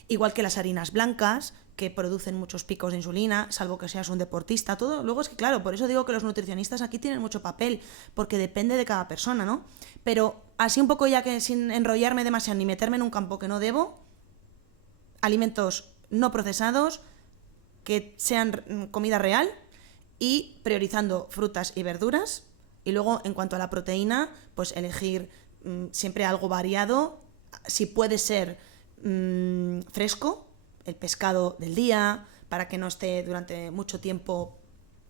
igual que las harinas blancas, que producen muchos picos de insulina, salvo que seas un deportista, todo. Luego es que, claro, por eso digo que los nutricionistas aquí tienen mucho papel, porque depende de cada persona, ¿no? Pero así un poco, ya que sin enrollarme demasiado ni meterme en un campo que no debo, alimentos no procesados, que sean comida real, y priorizando frutas y verduras. Y luego, en cuanto a la proteína, pues elegir siempre algo variado, si puede ser fresco, el pescado del día, para que no esté durante mucho tiempo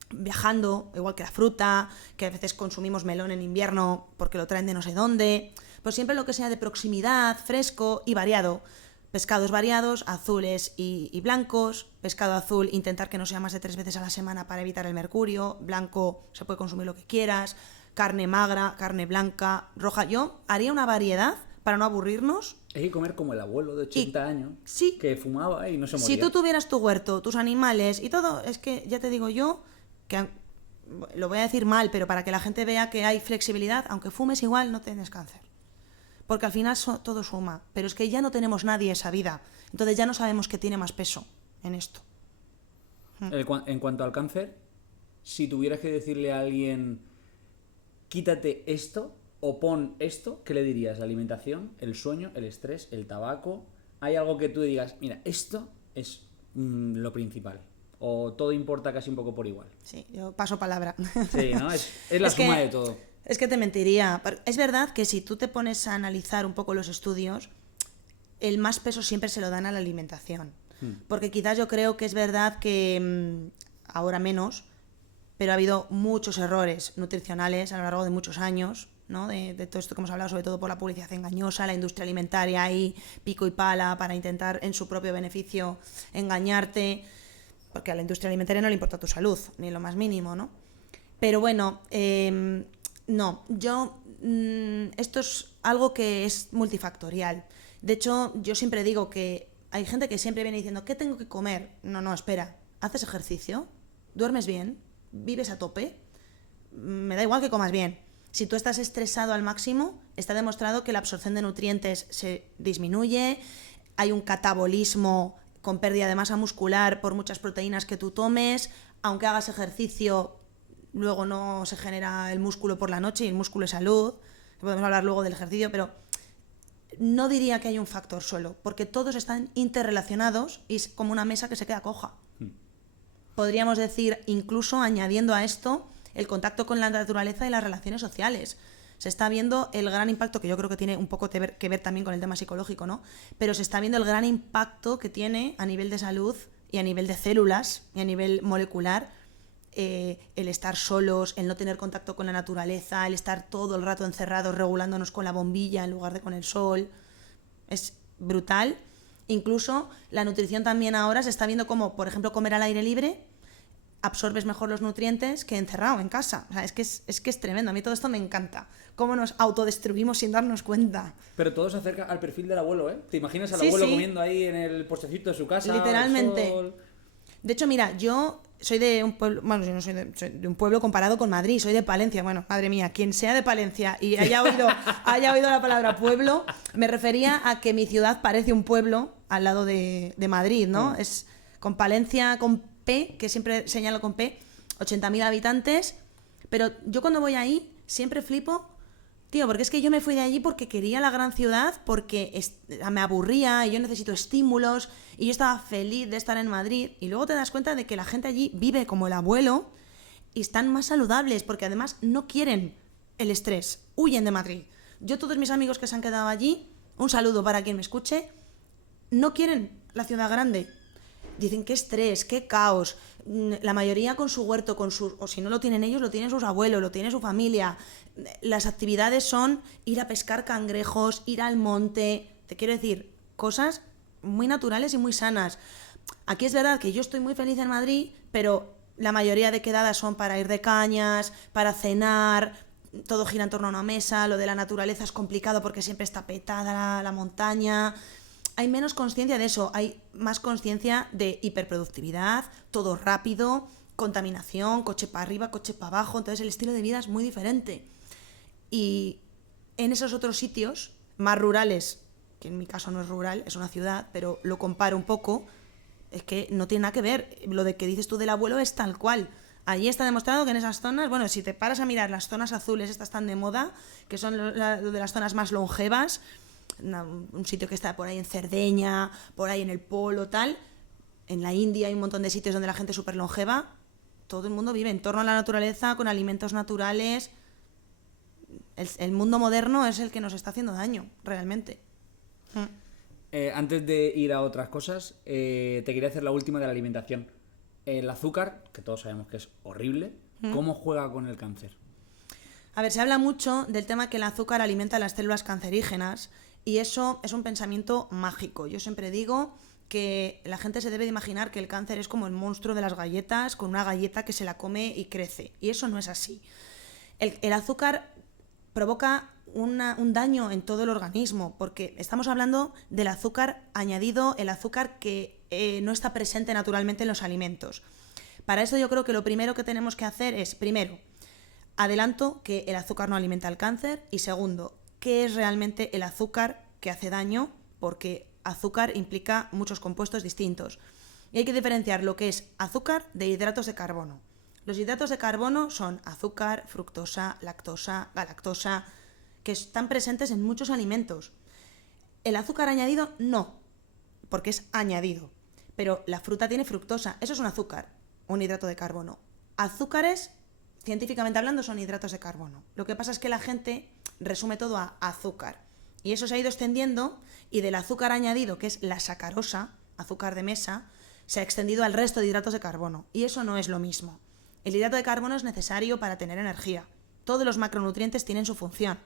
viajando, igual que la fruta, que a veces consumimos melón en invierno porque lo traen de no sé dónde. Pues siempre lo que sea de proximidad, fresco y variado. Pescados variados, azules y blancos. Pescado azul, intentar que no sea más de 3 veces a la semana para evitar el mercurio. Blanco, se puede consumir lo que quieras. Carne magra, carne blanca, roja. Yo haría una variedad para no aburrirnos. Hay que comer como el abuelo de 80 años, sí, que fumaba y no se moría. Si tú tuvieras tu huerto, tus animales y todo, es que ya te digo yo, que lo voy a decir mal, pero para que la gente vea que hay flexibilidad, aunque fumes igual no tienes cáncer. Porque al final todo suma, pero es que ya no tenemos nadie esa vida, entonces ya no sabemos qué tiene más peso en esto. En cuanto al cáncer, si tuvieras que decirle a alguien, quítate esto o pon esto, ¿qué le dirías? ¿La alimentación, el sueño, el estrés, el tabaco? ¿Hay algo que tú digas, mira, esto es lo principal? ¿O todo importa casi un poco por igual? Sí, yo paso palabra. Sí, ¿no? Es la suma de todo. Es que te mentiría. Es verdad que si tú te pones a analizar un poco los estudios, el más peso siempre se lo dan a la alimentación. Porque quizás yo creo que es verdad que ahora menos, pero ha habido muchos errores nutricionales a lo largo de muchos años, ¿no? De todo esto que hemos hablado, sobre todo por la publicidad engañosa, la industria alimentaria ahí, pico y pala, para intentar en su propio beneficio engañarte, porque a la industria alimentaria no le importa tu salud, ni lo más mínimo, ¿no? Pero bueno, no, esto es algo que es multifactorial. De hecho, yo siempre digo que hay gente que siempre viene diciendo, ¿qué tengo que comer? No, espera, ¿haces ejercicio? ¿Duermes bien? ¿Vives a tope? Me da igual que comas bien. Si tú estás estresado al máximo, está demostrado que la absorción de nutrientes se disminuye, hay un catabolismo con pérdida de masa muscular por muchas proteínas que tú tomes, aunque hagas ejercicio, luego no se genera el músculo por la noche, y el músculo es salud. Podemos hablar luego del ejercicio, pero no diría que hay un factor solo, porque todos están interrelacionados y es como una mesa que se queda coja. Podríamos decir, incluso añadiendo a esto, el contacto con la naturaleza y las relaciones sociales. Se está viendo el gran impacto, que yo creo que tiene un poco que ver también con el tema psicológico, ¿no? Pero se está viendo el gran impacto que tiene a nivel de salud y a nivel de células y a nivel molecular el estar solos, el no tener contacto con la naturaleza, el estar todo el rato encerrados regulándonos con la bombilla en lugar de con el sol. Es brutal. Incluso la nutrición también ahora se está viendo como, por ejemplo, comer al aire libre absorbes mejor los nutrientes que encerrado en casa. O sea, es que es tremendo. A mí todo esto me encanta. Cómo nos autodestruimos sin darnos cuenta. Pero todo se acerca al perfil del abuelo, ¿eh? ¿Te imaginas al Sí, abuelo sí. comiendo ahí en el postecito de su casa? Literalmente. Al sol? De hecho, mira, yo soy de un pueblo, bueno, yo no soy de un pueblo comparado con Madrid, soy de Palencia. Bueno, madre mía, quien sea de Palencia y haya oído la palabra pueblo, me refería a que mi ciudad parece un pueblo al lado de Madrid, ¿no? Es con Palencia, con P, que siempre señalo con P, 80.000 habitantes, pero yo cuando voy ahí siempre flipo, tío, porque es que yo me fui de allí porque quería la gran ciudad, porque me aburría y yo necesito estímulos y yo estaba feliz de estar en Madrid, y luego te das cuenta de que la gente allí vive como el abuelo y están más saludables porque además no quieren el estrés, huyen de Madrid. Yo, todos mis amigos que se han quedado allí, un saludo para quien me escuche, no quieren la ciudad grande. Dicen qué estrés, qué caos. La mayoría con su huerto, o si no lo tienen ellos, lo tienen sus abuelos, lo tiene su familia. Las actividades son ir a pescar cangrejos, ir al monte. Te quiero decir, cosas muy naturales y muy sanas. Aquí es verdad que yo estoy muy feliz en Madrid, pero la mayoría de quedadas son para ir de cañas, para cenar. Todo gira en torno a una mesa. Lo de la naturaleza es complicado porque siempre está petada la montaña. Hay menos conciencia de eso, hay más conciencia de hiperproductividad, todo rápido, contaminación, coche para arriba, coche para abajo. Entonces el estilo de vida es muy diferente. Y en esos otros sitios más rurales, que en mi caso no es rural, es una ciudad, pero lo comparo un poco, es que no tiene nada que ver. Lo de que dices tú del abuelo es tal cual. Allí está demostrado que en esas zonas, bueno, si te paras a mirar las zonas azules, estas están de moda, que son lo de las zonas más longevas, un sitio que está por ahí en Cerdeña, por ahí en el Polo, tal. En la India hay un montón de sitios donde la gente es súper longeva. Todo el mundo vive en torno a la naturaleza, con alimentos naturales. El mundo moderno es el que nos está haciendo daño, realmente. Antes de ir a otras cosas, te quería hacer la última de la alimentación. El azúcar, que todos sabemos que es horrible, ¿cómo juega con el cáncer? A ver, se habla mucho del tema que el azúcar alimenta las células cancerígenas, y eso es un pensamiento mágico. Yo siempre digo que la gente se debe de imaginar que el cáncer es como el monstruo de las galletas, con una galleta que se la come y crece. Y eso no es así. El azúcar provoca un daño en todo el organismo, porque estamos hablando del azúcar añadido, el azúcar que no está presente naturalmente en los alimentos. Para eso yo creo que lo primero que tenemos que hacer es, primero, adelanto que el azúcar no alimenta el cáncer, y segundo, ¿qué es realmente el azúcar que hace daño? Porque azúcar implica muchos compuestos distintos. Y hay que diferenciar lo que es azúcar de hidratos de carbono. Los hidratos de carbono son azúcar, fructosa, lactosa, galactosa, que están presentes en muchos alimentos. El azúcar añadido no, porque es añadido. Pero la fruta tiene fructosa, eso es un azúcar, un hidrato de carbono. Azúcares, científicamente hablando, son hidratos de carbono. Lo que pasa es que la gente resume todo a azúcar. Y eso se ha ido extendiendo, y del azúcar añadido, que es la sacarosa, azúcar de mesa, se ha extendido al resto de hidratos de carbono. Y eso no es lo mismo. El hidrato de carbono es necesario para tener energía. Todos los macronutrientes tienen su función.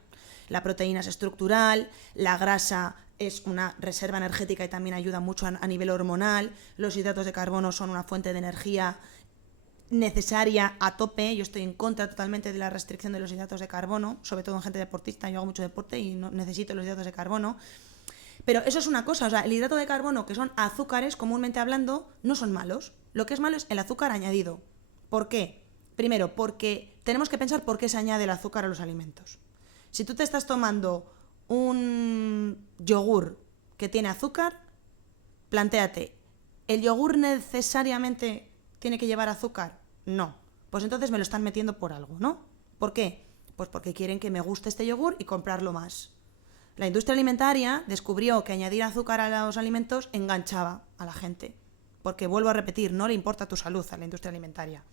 La proteína es estructural, la grasa es una reserva energética y también ayuda mucho a nivel hormonal. Los hidratos de carbono son una fuente de energía necesaria a tope. Yo estoy en contra totalmente de la restricción de los hidratos de carbono, sobre todo en gente deportista. Yo hago mucho deporte y no necesito los hidratos de carbono. Pero eso es una cosa, o sea, el hidrato de carbono, que son azúcares comúnmente hablando, no son malos. Lo que es malo es el azúcar añadido. ¿Por qué? Primero, porque tenemos que pensar por qué se añade el azúcar a los alimentos. Si tú te estás tomando un yogur que tiene azúcar, plantéate, ¿el yogur necesariamente tiene que llevar azúcar? No. Pues entonces me lo están metiendo por algo, ¿no? ¿Por qué? Pues porque quieren que me guste este yogur y comprarlo más. La industria alimentaria descubrió que añadir azúcar a los alimentos enganchaba a la gente. Porque, vuelvo a repetir, no le importa tu salud a la industria alimentaria.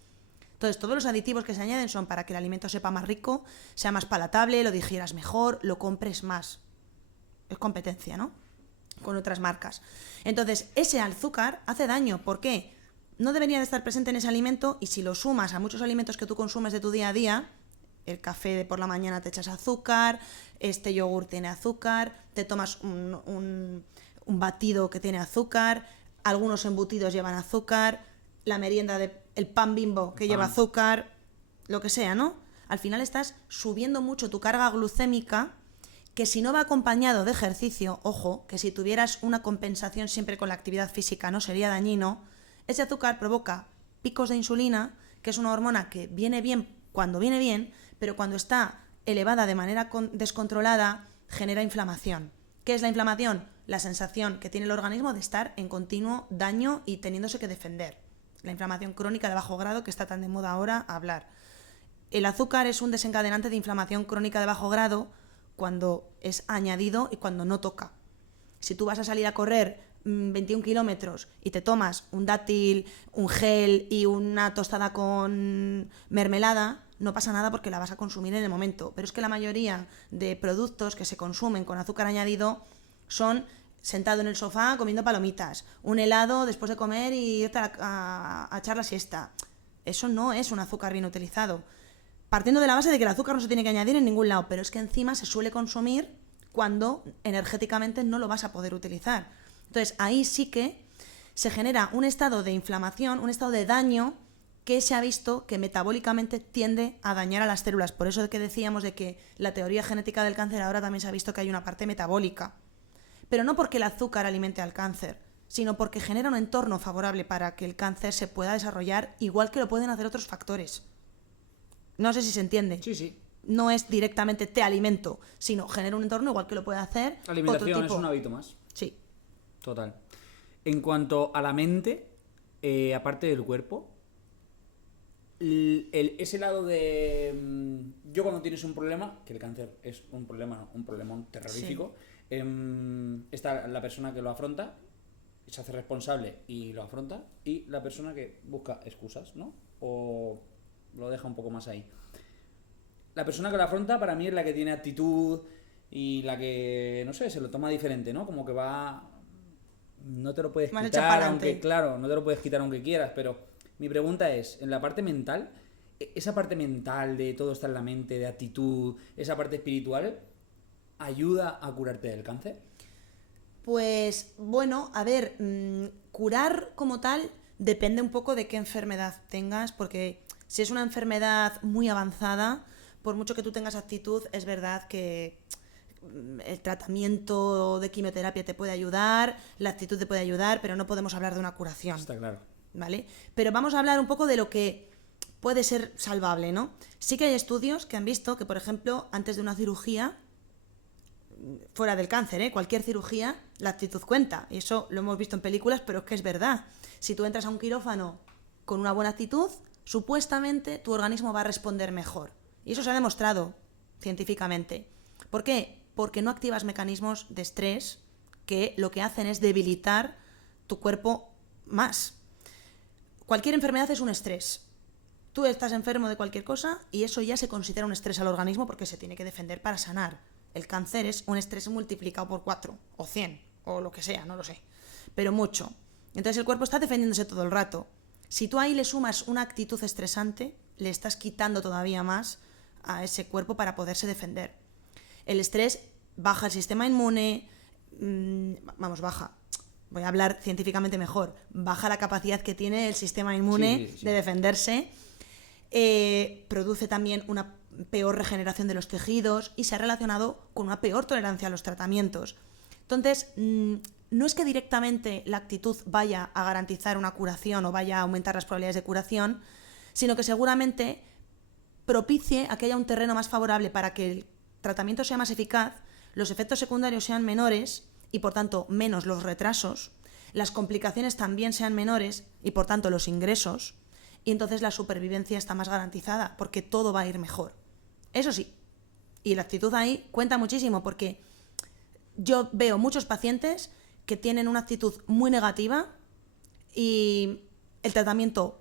Entonces, todos los aditivos que se añaden son para que el alimento sepa más rico, sea más palatable, lo digieras mejor, lo compres más. Es competencia, ¿no? Con otras marcas. Entonces, ese azúcar hace daño. ¿Por qué? No debería de estar presente en ese alimento, y si lo sumas a muchos alimentos que tú consumes de tu día a día, el café de por la mañana te echas azúcar, este yogur tiene azúcar, te tomas un batido que tiene azúcar, algunos embutidos llevan azúcar, la merienda el pan Bimbo que lleva azúcar, lo que sea, ¿no? Al final estás subiendo mucho tu carga glucémica, que si no va acompañado de ejercicio, ojo, que si tuvieras una compensación siempre con la actividad física no sería dañino, ese azúcar provoca picos de insulina, que es una hormona que viene bien cuando viene bien, pero cuando está elevada de manera descontrolada genera inflamación. ¿Qué es la inflamación? La sensación que tiene el organismo de estar en continuo daño y teniéndose que defender. La inflamación crónica de bajo grado, que está tan de moda ahora hablar. El azúcar es un desencadenante de inflamación crónica de bajo grado cuando es añadido y cuando no toca. Si tú vas a salir a correr 21 kilómetros y te tomas un dátil, un gel y una tostada con mermelada, no pasa nada porque la vas a consumir en el momento. Pero es que la mayoría de productos que se consumen con azúcar añadido son sentado en el sofá comiendo palomitas, un helado después de comer y irte a echar la siesta. Eso no es un azúcar bien utilizado. Partiendo de la base de que el azúcar no se tiene que añadir en ningún lado, pero es que encima se suele consumir cuando energéticamente no lo vas a poder utilizar. Entonces ahí sí que se genera un estado de inflamación, un estado de daño que se ha visto que metabólicamente tiende a dañar a las células. Por eso de que decíamos de que la teoría genética del cáncer ahora también se ha visto que hay una parte metabólica. Pero no porque el azúcar alimente al cáncer, sino porque genera un entorno favorable para que el cáncer se pueda desarrollar igual que lo pueden hacer otros factores. No sé si se entiende. Sí, sí. No es directamente te alimento, sino genera un entorno igual que lo puede hacer La alimentación otro tipo. es un hábito más. Sí. Total. En cuanto a la mente, aparte del cuerpo, ese lado de yo cuando tienes un problema, que el cáncer es un problema, un problemón terrorífico, sí. Está la persona que lo afronta, se hace responsable y lo afronta, y la persona que busca excusas, ¿no? O lo deja un poco más ahí. La persona que lo afronta para mí es la que tiene actitud y la que, no sé, se lo toma diferente, ¿no? Como que va... No te lo puedes quitar, aunque claro, no te lo puedes quitar aunque quieras, pero mi pregunta es, en la parte mental, esa parte mental de todo está en la mente, de actitud, esa parte espiritual, ¿ayuda a curarte del cáncer? Pues bueno, a ver, curar como tal depende un poco de qué enfermedad tengas, porque si es una enfermedad muy avanzada, por mucho que tú tengas actitud, es verdad que el tratamiento de quimioterapia te puede ayudar, la actitud te puede ayudar, pero no podemos hablar de una curación. Está claro. ¿Vale? Pero vamos a hablar un poco de lo que puede ser salvable, ¿no? Sí que hay estudios que han visto que, por ejemplo, antes de una cirugía, fuera del cáncer, cualquier cirugía, la actitud cuenta. Y eso lo hemos visto en películas, pero es que es verdad. Si tú entras a un quirófano con una buena actitud, supuestamente tu organismo va a responder mejor. Y eso se ha demostrado científicamente. ¿Por qué? Porque no activas mecanismos de estrés que lo que hacen es debilitar tu cuerpo más. Cualquier enfermedad es un estrés. Tú estás enfermo de cualquier cosa y eso ya se considera un estrés al organismo porque se tiene que defender para sanar. El cáncer es un estrés multiplicado por 4 o 100 o lo que sea, no lo sé, pero mucho. Entonces el cuerpo está defendiéndose todo el rato. Si tú ahí le sumas una actitud estresante, le estás quitando todavía más a ese cuerpo para poderse defender. El estrés baja el sistema inmune, baja. Voy a hablar científicamente mejor. Baja la capacidad que tiene el sistema inmune de defenderse. Produce también una peor regeneración de los tejidos y se ha relacionado con una peor tolerancia a los tratamientos. Entonces, no es que directamente la actitud vaya a garantizar una curación o vaya a aumentar las probabilidades de curación, sino que seguramente propicie a que haya un terreno más favorable para que el tratamiento sea más eficaz, los efectos secundarios sean menores y por tanto menos los retrasos, las complicaciones también sean menores y por tanto los ingresos, y entonces la supervivencia está más garantizada porque todo va a ir mejor. Eso sí, y la actitud ahí cuenta muchísimo porque yo veo muchos pacientes que tienen una actitud muy negativa y el tratamiento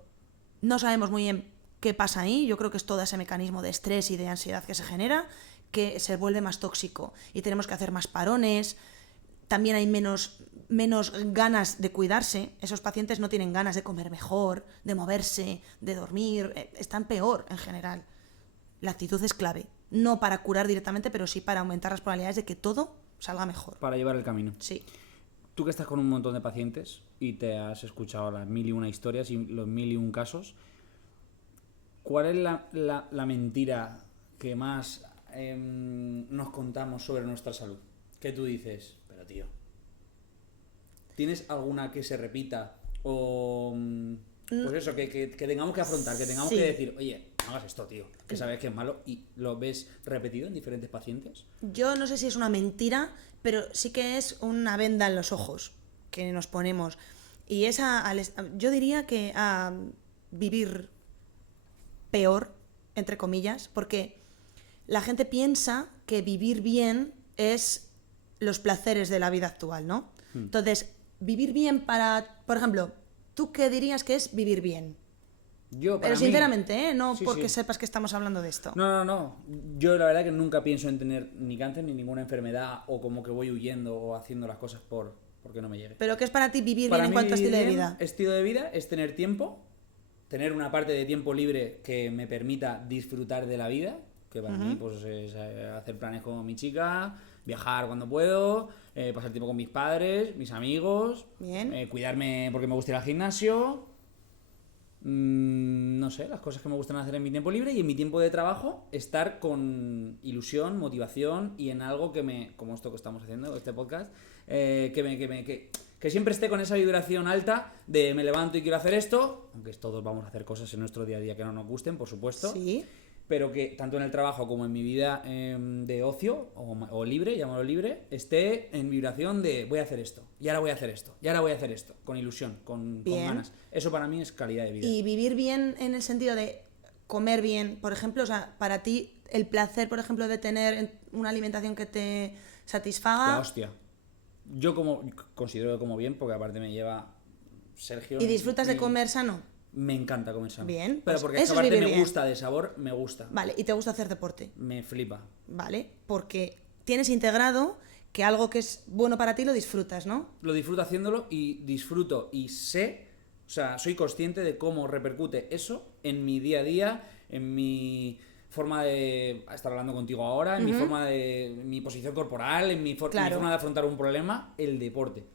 no sabemos muy bien qué pasa ahí. Yo creo que es todo ese mecanismo de estrés y de ansiedad que se genera, que se vuelve más tóxico y tenemos que hacer más parones. También hay menos ganas de cuidarse. Esos pacientes no tienen ganas de comer mejor, de moverse, de dormir. Están peor en general. La actitud es clave. No para curar directamente, pero sí para aumentar las probabilidades de que todo salga mejor. Para llevar el camino. Sí. Tú que estás con un montón de pacientes y te has escuchado las 1001 historias y los 1001 casos, ¿cuál es la mentira que más nos contamos sobre nuestra salud? ¿Qué tú dices? Pero tío, ¿tienes alguna que se repita? O pues eso, que tengamos que afrontar, que tengamos que decir, oye, no hagas esto, tío, que sabes que es malo y lo ves repetido en diferentes pacientes. Yo no sé si es una mentira, pero sí que es una venda en los ojos que nos ponemos. Y yo diría que a vivir peor, entre comillas, porque la gente piensa que vivir bien es los placeres de la vida actual, ¿no? Entonces, vivir bien por ejemplo, ¿tú qué dirías que es vivir bien? Pero sinceramente, no sí, porque sepas que estamos hablando de esto. No. Yo la verdad que nunca pienso en tener ni cáncer ni ninguna enfermedad o como que voy huyendo o haciendo las cosas porque no me llegue. ¿Pero qué es para ti vivir bien en cuanto a estilo de vida? Estilo de vida es tener tiempo, tener una parte de tiempo libre que me permita disfrutar de la vida, que para mí pues es hacer planes con mi chica, viajar cuando puedo, pasar tiempo con mis padres, mis amigos, cuidarme porque me gusta ir al gimnasio, no sé, las cosas que me gustan hacer en mi tiempo libre y en mi tiempo de trabajo estar con ilusión, motivación y en algo como esto que estamos haciendo, este podcast, que siempre esté con esa vibración alta de me levanto y quiero hacer esto, aunque todos vamos a hacer cosas en nuestro día a día que no nos gusten, por supuesto. Sí. Pero que tanto en el trabajo como en mi vida de ocio o libre, llámalo libre, esté en vibración de voy a hacer esto, y ahora voy a hacer esto, y ahora voy a hacer esto, con ilusión, con ganas. Eso para mí es calidad de vida. Y vivir bien en el sentido de comer bien, por ejemplo, o sea, para ti el placer, por ejemplo, de tener una alimentación que te satisfaga. La hostia. Yo considero que como bien, porque aparte me lleva Sergio. ¿Y disfrutas de comer sano? Me encanta comer sano. Bien. Pero porque esa parte me gusta de sabor, me gusta. Vale, ¿y te gusta hacer deporte? Me flipa. Vale, porque tienes integrado que algo que es bueno para ti lo disfrutas, ¿no? Lo disfruto haciéndolo y disfruto y sé, o sea, soy consciente de cómo repercute eso en mi día a día, en mi forma de estar hablando contigo ahora, en mi forma de mi posición corporal, en mi forma de afrontar un problema, el deporte.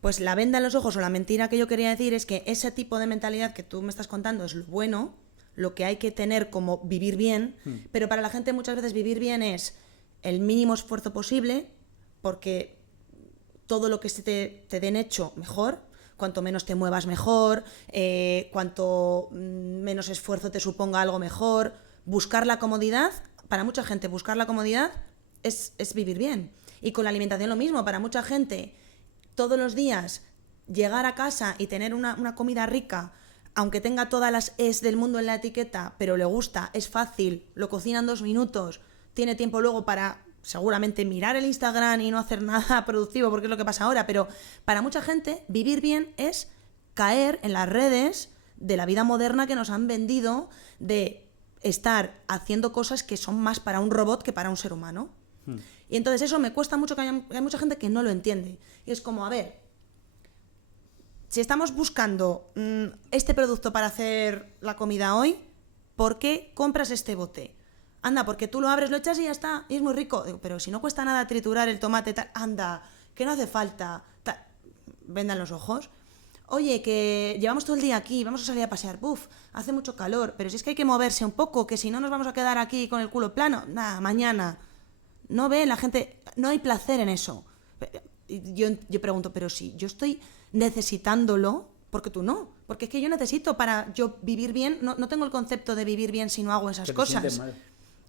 Pues la venda en los ojos o la mentira que yo quería decir es que ese tipo de mentalidad que tú me estás contando es lo bueno, lo que hay que tener como vivir bien, pero para la gente muchas veces vivir bien es el mínimo esfuerzo posible, porque todo lo que te den hecho, mejor. Cuanto menos te muevas, mejor. Cuanto menos esfuerzo te suponga algo, mejor. Buscar la comodidad, para mucha gente buscar la comodidad es vivir bien. Y con la alimentación lo mismo, para mucha gente todos los días llegar a casa y tener una comida rica, aunque tenga todas las es del mundo en la etiqueta, pero le gusta, es fácil, lo cocina en 2 minutos, tiene tiempo luego para seguramente mirar el Instagram y no hacer nada productivo, porque es lo que pasa ahora, pero para mucha gente vivir bien es caer en las redes de la vida moderna que nos han vendido, de estar haciendo cosas que son más para un robot que para un ser humano. Y entonces eso me cuesta mucho, que hay mucha gente que no lo entiende. Y es como, a ver, si estamos buscando este producto para hacer la comida hoy, ¿por qué compras este bote? Anda, porque tú lo abres, lo echas y ya está, y es muy rico. Digo, pero si no cuesta nada triturar el tomate, tal, anda, que no hace falta. Tal. Vendan los ojos. Oye, que llevamos todo el día aquí, vamos a salir a pasear. Buf, hace mucho calor, pero si es que hay que moverse un poco, que si no nos vamos a quedar aquí con el culo plano. Nada, mañana. No ve la gente, no hay placer en eso. Yo pregunto, pero si yo estoy necesitándolo, ¿por qué tú no? Porque es que yo necesito para yo vivir bien, no tengo el concepto de vivir bien si no hago esas cosas. Mal.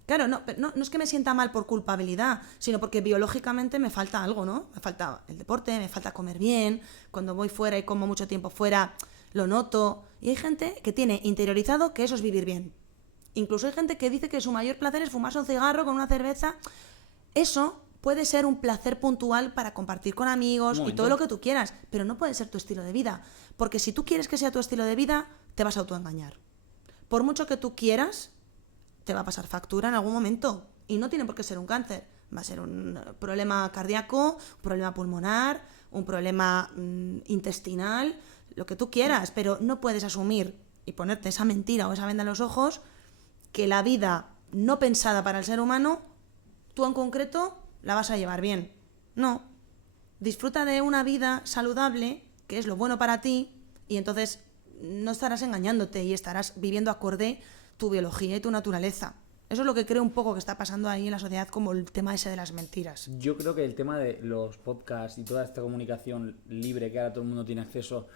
Claro, no es que me sienta mal por culpabilidad, sino porque biológicamente me falta algo, ¿no? Me falta el deporte, me falta comer bien, cuando voy fuera y como mucho tiempo fuera, lo noto. Y hay gente que tiene interiorizado que eso es vivir bien. Incluso hay gente que dice que su mayor placer es fumarse un cigarro con una cerveza. Eso puede ser un placer puntual para compartir con amigos y todo lo que tú quieras, pero no puede ser tu estilo de vida. Porque si tú quieres que sea tu estilo de vida, te vas a autoengañar. Por mucho que tú quieras, te va a pasar factura en algún momento. Y no tiene por qué ser un cáncer. Va a ser un problema cardíaco, un problema pulmonar, un problema intestinal, lo que tú quieras, pero no puedes asumir y ponerte esa mentira o esa venda en los ojos que la vida no pensada para el ser humano, tú en concreto la vas a llevar bien. No. Disfruta de una vida saludable, que es lo bueno para ti, y entonces no estarás engañándote y estarás viviendo acorde tu biología y tu naturaleza. Eso es lo que creo un poco que está pasando ahí en la sociedad, como el tema ese de las mentiras. Yo creo que el tema de los podcasts y toda esta comunicación libre que ahora todo el mundo tiene acceso,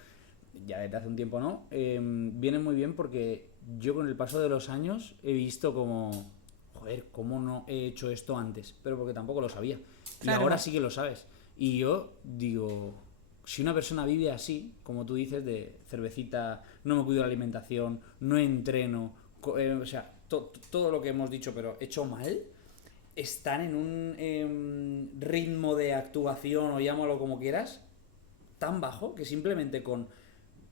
ya desde hace un tiempo, ¿no? Viene muy bien porque yo con el paso de los años he visto como, joder, ¿cómo no he hecho esto antes? Pero porque tampoco lo sabía. Claro. Y ahora sí que lo sabes. Y yo digo, si una persona vive así, como tú dices, de cervecita, no me cuido la alimentación, no entreno, o sea, todo lo que hemos dicho, pero hecho mal, están en un ritmo de actuación, o llámalo como quieras, tan bajo que simplemente con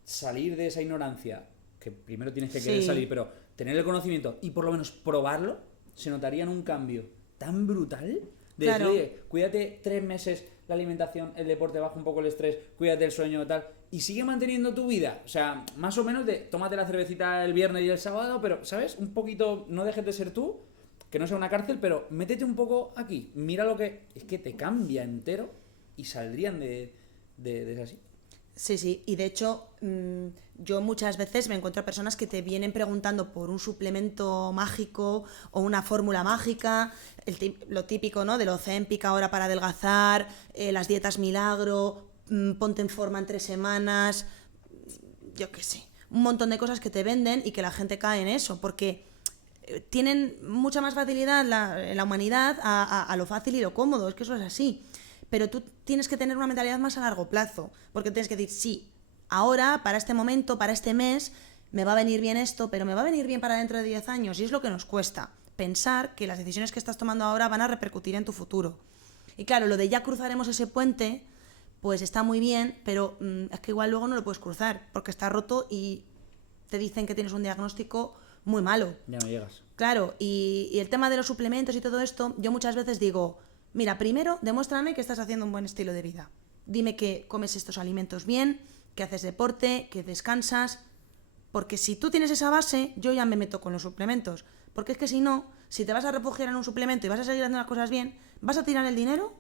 salir de esa ignorancia, que primero tienes que querer salir, pero tener el conocimiento y por lo menos probarlo, se notarían un cambio tan brutal de decir, oye, cuídate 3 meses la alimentación, el deporte, baja un poco el estrés, cuídate el sueño, tal, y sigue manteniendo tu vida. O sea, más o menos de tómate la cervecita el viernes y el sábado, pero, ¿sabes? Un poquito, no dejes de ser tú, que no sea una cárcel, pero métete un poco aquí. Mira lo que... Es que te cambia entero y saldrían de así. Sí, y de hecho yo muchas veces me encuentro a personas que te vienen preguntando por un suplemento mágico o una fórmula mágica, lo típico, ¿no? Del Ozempic ahora para adelgazar, las dietas milagro, ponte en forma en 3 semanas, yo qué sé, un montón de cosas que te venden y que la gente cae en eso, porque tienen mucha más facilidad la humanidad a lo fácil y lo cómodo, es que eso es así. Pero tú tienes que tener una mentalidad más a largo plazo, porque tienes que decir, sí, ahora, para este momento, para este mes, me va a venir bien esto, pero me va a venir bien para dentro de 10 años, y es lo que nos cuesta, pensar que las decisiones que estás tomando ahora van a repercutir en tu futuro. Y claro, lo de ya cruzaremos ese puente, pues está muy bien, pero es que igual luego no lo puedes cruzar, porque está roto y te dicen que tienes un diagnóstico muy malo. Ya no llegas. Claro, y el tema de los suplementos y todo esto, yo muchas veces digo... Mira, primero, demuéstrame que estás haciendo un buen estilo de vida. Dime que comes estos alimentos bien, que haces deporte, que descansas. Porque si tú tienes esa base, yo ya me meto con los suplementos. Porque es que si no, si te vas a refugiar en un suplemento y vas a seguir haciendo las cosas bien, vas a tirar el dinero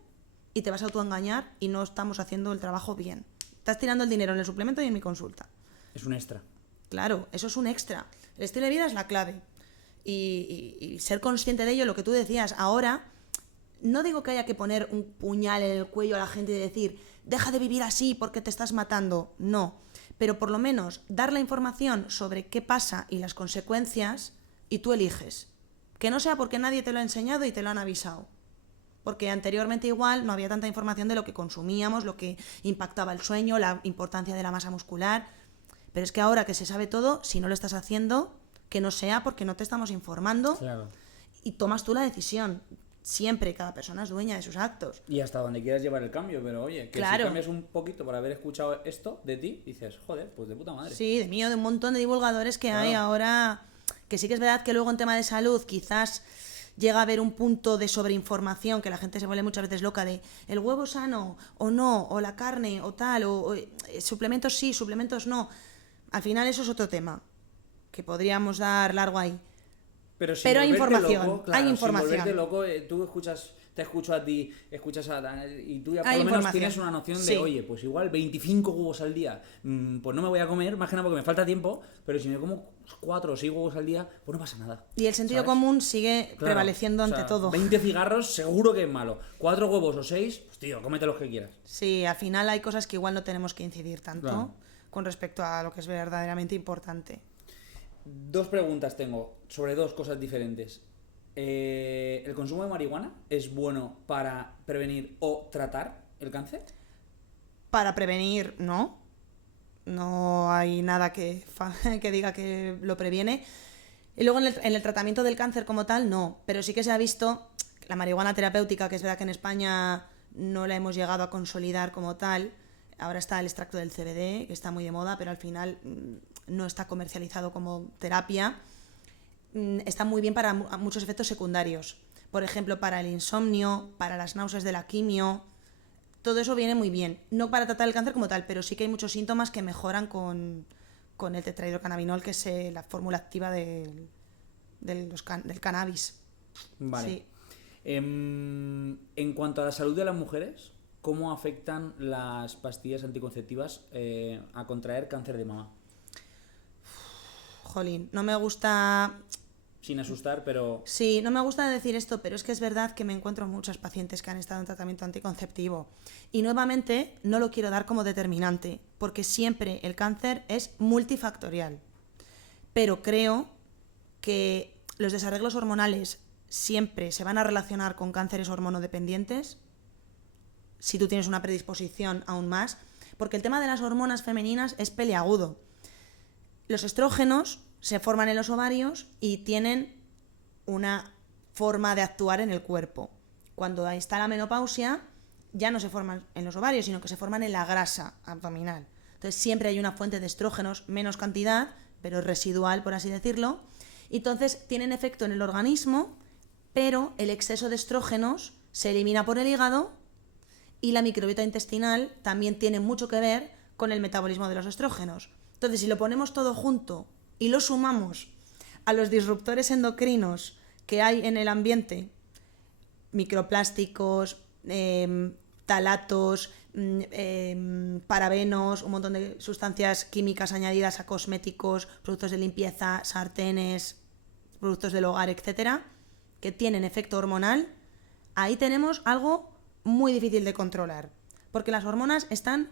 y te vas a autoengañar y no estamos haciendo el trabajo bien. Estás tirando el dinero en el suplemento y en mi consulta. Es un extra. Claro, eso es un extra. El estilo de vida es la clave. Y ser consciente de ello, lo que tú decías, ahora... No digo que haya que poner un puñal en el cuello a la gente y decir, deja de vivir así porque te estás matando. No, pero por lo menos dar la información sobre qué pasa y las consecuencias y tú eliges. Que no sea porque nadie te lo ha enseñado y te lo han avisado. Porque anteriormente igual no había tanta información de lo que consumíamos, lo que impactaba el sueño, la importancia de la masa muscular. Pero es que ahora que se sabe todo, si no lo estás haciendo, que no sea porque no te estamos informando. Claro. Y tomas tú la decisión. Siempre, cada persona es dueña de sus actos. Y hasta donde quieras llevar el cambio, pero oye, que claro. Si cambias un poquito por haber escuchado esto de ti, dices, joder, pues de puta madre. Sí, de mí o de un montón de divulgadores que hay ahora, que sí que es verdad que luego en tema de salud quizás llega a haber un punto de sobreinformación, que la gente se vuelve muchas veces loca de el huevo sano, o no, o la carne, o tal, o suplementos sí, suplementos no. Al final eso es otro tema, que podríamos dar largo ahí. Pero hay información, loco, claro, hay información. Sin volverte loco, tú te escucho a ti, escuchas a... Y tú ya por hay lo menos tienes una noción de, oye, pues igual 25 huevos al día, pues no me voy a comer, más que nada porque me falta tiempo, pero si me como 4 o 6 huevos al día, pues no pasa nada. Y el sentido común sigue prevaleciendo ante todo. 20 cigarros seguro que es malo. 4 huevos o 6, pues tío, cómete los que quieras. Sí, al final hay cosas que igual no tenemos que incidir tanto con respecto a lo que es verdaderamente importante. 2 preguntas tengo sobre 2 cosas diferentes. ¿El consumo de marihuana es bueno para prevenir o tratar el cáncer? Para prevenir, no. No hay nada que diga que lo previene. Y luego en el tratamiento del cáncer como tal, no. Pero sí que se ha visto la marihuana terapéutica, que es verdad que en España no la hemos llegado a consolidar como tal. Ahora está el extracto del CBD, que está muy de moda, pero al final no está comercializado como terapia. Está muy bien para muchos efectos secundarios. Por ejemplo, para el insomnio, para las náuseas de la quimio. Todo eso viene muy bien. No para tratar el cáncer como tal, pero sí que hay muchos síntomas que mejoran con el tetrahidrocannabinol, que es la fórmula activa del cannabis. Vale. Sí. En cuanto a la salud de las mujeres, ¿cómo afectan las pastillas anticonceptivas a contraer cáncer de mama? Jolín, no me gusta... Sin asustar, pero... Sí, no me gusta decir esto, pero es que es verdad que me encuentro muchas pacientes que han estado en tratamiento anticonceptivo. Y nuevamente no lo quiero dar como determinante, porque siempre el cáncer es multifactorial. Pero creo que los desarreglos hormonales siempre se van a relacionar con cánceres hormonodependientes, si tú tienes una predisposición aún más, porque el tema de las hormonas femeninas es peliagudo. Los estrógenos se forman en los ovarios y tienen una forma de actuar en el cuerpo. Cuando está la menopausia, ya no se forman en los ovarios, sino que se forman en la grasa abdominal. Entonces siempre hay una fuente de estrógenos, menos cantidad, pero residual, por así decirlo. Y entonces tienen efecto en el organismo, pero el exceso de estrógenos se elimina por el hígado y la microbiota intestinal también tiene mucho que ver con el metabolismo de los estrógenos. Entonces, si lo ponemos todo junto y lo sumamos a los disruptores endocrinos que hay en el ambiente, microplásticos, talatos, parabenos, un montón de sustancias químicas añadidas a cosméticos, productos de limpieza, sartenes, productos del hogar, etcétera, que tienen efecto hormonal, ahí tenemos algo muy difícil de controlar, porque las hormonas están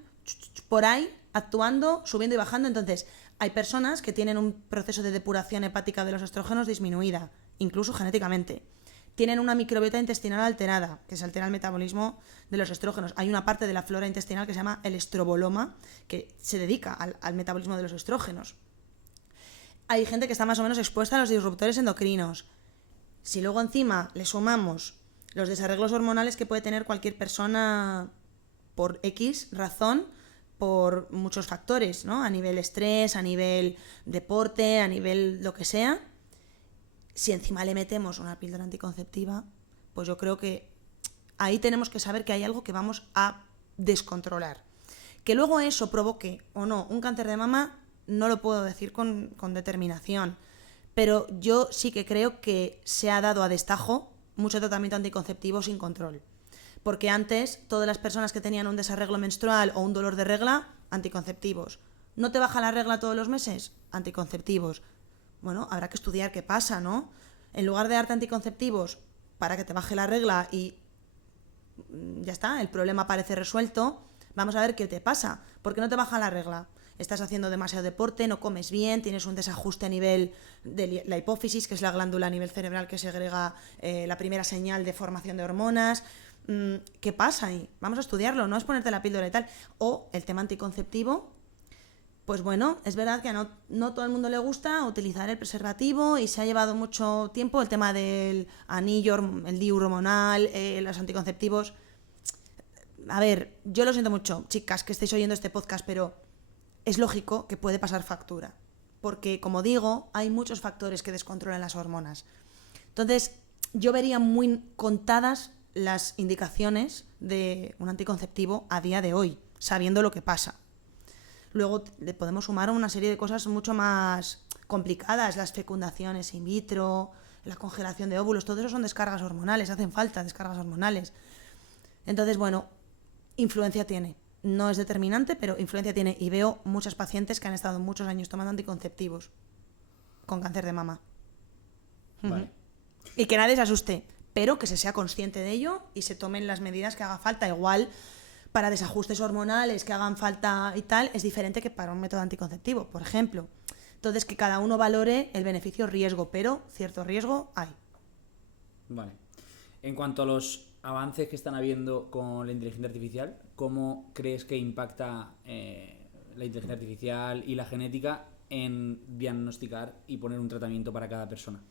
por ahí actuando, subiendo y bajando. Entonces hay personas que tienen un proceso de depuración hepática de los estrógenos disminuida, incluso genéticamente. Tienen una microbiota intestinal alterada, que se altera el metabolismo de los estrógenos. Hay una parte de la flora intestinal que se llama el estroboloma, que se dedica al metabolismo de los estrógenos. Hay gente que está más o menos expuesta a los disruptores endocrinos. Si luego encima le sumamos los desarreglos hormonales que puede tener cualquier persona por X razón, por muchos factores, ¿no? A nivel estrés, a nivel deporte, a nivel lo que sea. Si encima le metemos una píldora anticonceptiva, pues yo creo que ahí tenemos que saber que hay algo que vamos a descontrolar. Que luego eso provoque o no un cáncer de mama, no lo puedo decir con determinación. Pero yo sí que creo que se ha dado a destajo mucho tratamiento anticonceptivo sin control. Porque antes todas las personas que tenían un desarreglo menstrual o un dolor de regla, anticonceptivos. ¿No te baja la regla todos los meses? Anticonceptivos. Bueno, habrá que estudiar qué pasa, ¿no? En lugar de darte anticonceptivos para que te baje la regla y ya está, el problema parece resuelto, vamos a ver qué te pasa. ¿Por qué no te baja la regla? Estás haciendo demasiado deporte, no comes bien, tienes un desajuste a nivel de la hipófisis, que es la glándula a nivel cerebral que segrega la primera señal de formación de hormonas. ¿Qué pasa ahí? Vamos a estudiarlo, no es ponerte la píldora y tal. O el tema anticonceptivo, pues bueno, es verdad que a no todo el mundo le gusta utilizar el preservativo y se ha llevado mucho tiempo el tema del anillo, el DIU hormonal, los anticonceptivos. A ver, yo lo siento mucho, chicas, que estéis oyendo este podcast, pero es lógico que puede pasar factura. Porque, como digo, hay muchos factores que descontrolan las hormonas. Entonces, yo vería muy contadas las indicaciones de un anticonceptivo a día de hoy, sabiendo lo que pasa. Luego le podemos sumar una serie de cosas mucho más complicadas, las fecundaciones in vitro, la congelación de óvulos, todo eso son descargas hormonales, hacen falta descargas hormonales. Entonces, bueno, influencia tiene. No es determinante, pero influencia tiene. Y veo muchas pacientes que han estado muchos años tomando anticonceptivos con cáncer de mama. Vale. Y que nadie se asuste, pero que se sea consciente de ello y se tomen las medidas que haga falta. Igual, para desajustes hormonales que hagan falta y tal, es diferente que para un método anticonceptivo, por ejemplo. Entonces, que cada uno valore el beneficio-riesgo, pero cierto riesgo hay. Vale. En cuanto a los avances que están habiendo con la inteligencia artificial, ¿cómo crees que impacta la inteligencia artificial y la genética en diagnosticar y poner un tratamiento para cada persona?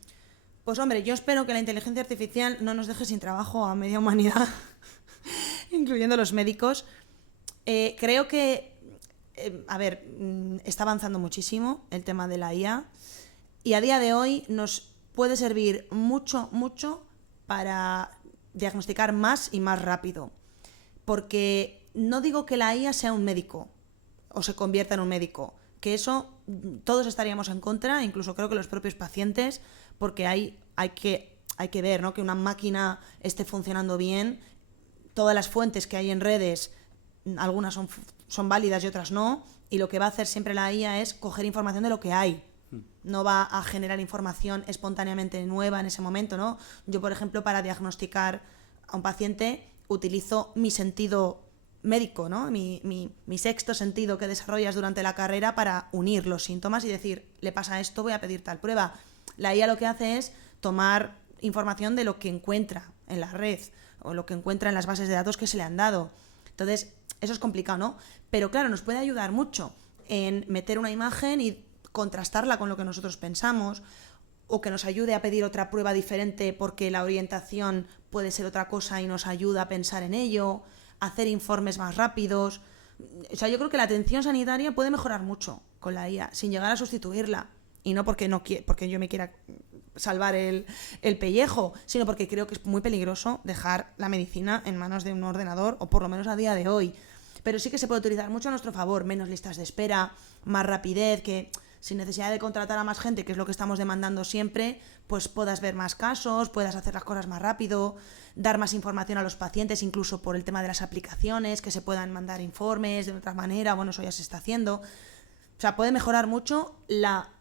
Pues hombre, yo espero que la inteligencia artificial no nos deje sin trabajo a media humanidad, incluyendo los médicos. Creo que, está avanzando muchísimo el tema de la IA y a día de hoy nos puede servir mucho, mucho para diagnosticar más y más rápido. Porque no digo que la IA sea un médico o se convierta en un médico, que eso todos estaríamos en contra, incluso creo que los propios pacientes, porque hay que ver, ¿no?, que una máquina esté funcionando bien. Todas las fuentes que hay en redes, algunas son válidas y otras no, y lo que va a hacer siempre la IA es coger información de lo que hay. No va a generar información espontáneamente nueva en ese momento, ¿no? Yo, por ejemplo, para diagnosticar a un paciente utilizo mi sentido médico, ¿no? Mi sexto sentido que desarrollas durante la carrera para unir los síntomas y decir, le pasa esto, voy a pedir tal prueba. La IA lo que hace es tomar información de lo que encuentra en la red o lo que encuentra en las bases de datos que se le han dado. Entonces, eso es complicado, ¿no? Pero claro, nos puede ayudar mucho en meter una imagen y contrastarla con lo que nosotros pensamos, o que nos ayude a pedir otra prueba diferente porque la orientación puede ser otra cosa y nos ayuda a pensar en ello, hacer informes más rápidos. O sea, yo creo que la atención sanitaria puede mejorar mucho con la IA, sin llegar a sustituirla. Y no porque yo me quiera salvar el pellejo, sino porque creo que es muy peligroso dejar la medicina en manos de un ordenador, o por lo menos a día de hoy. Pero sí que se puede utilizar mucho a nuestro favor, menos listas de espera, más rapidez, que sin necesidad de contratar a más gente, que es lo que estamos demandando siempre, pues puedas ver más casos, puedas hacer las cosas más rápido, dar más información a los pacientes, incluso por el tema de las aplicaciones, que se puedan mandar informes de otra manera, bueno, eso ya se está haciendo. O sea, puede mejorar mucho la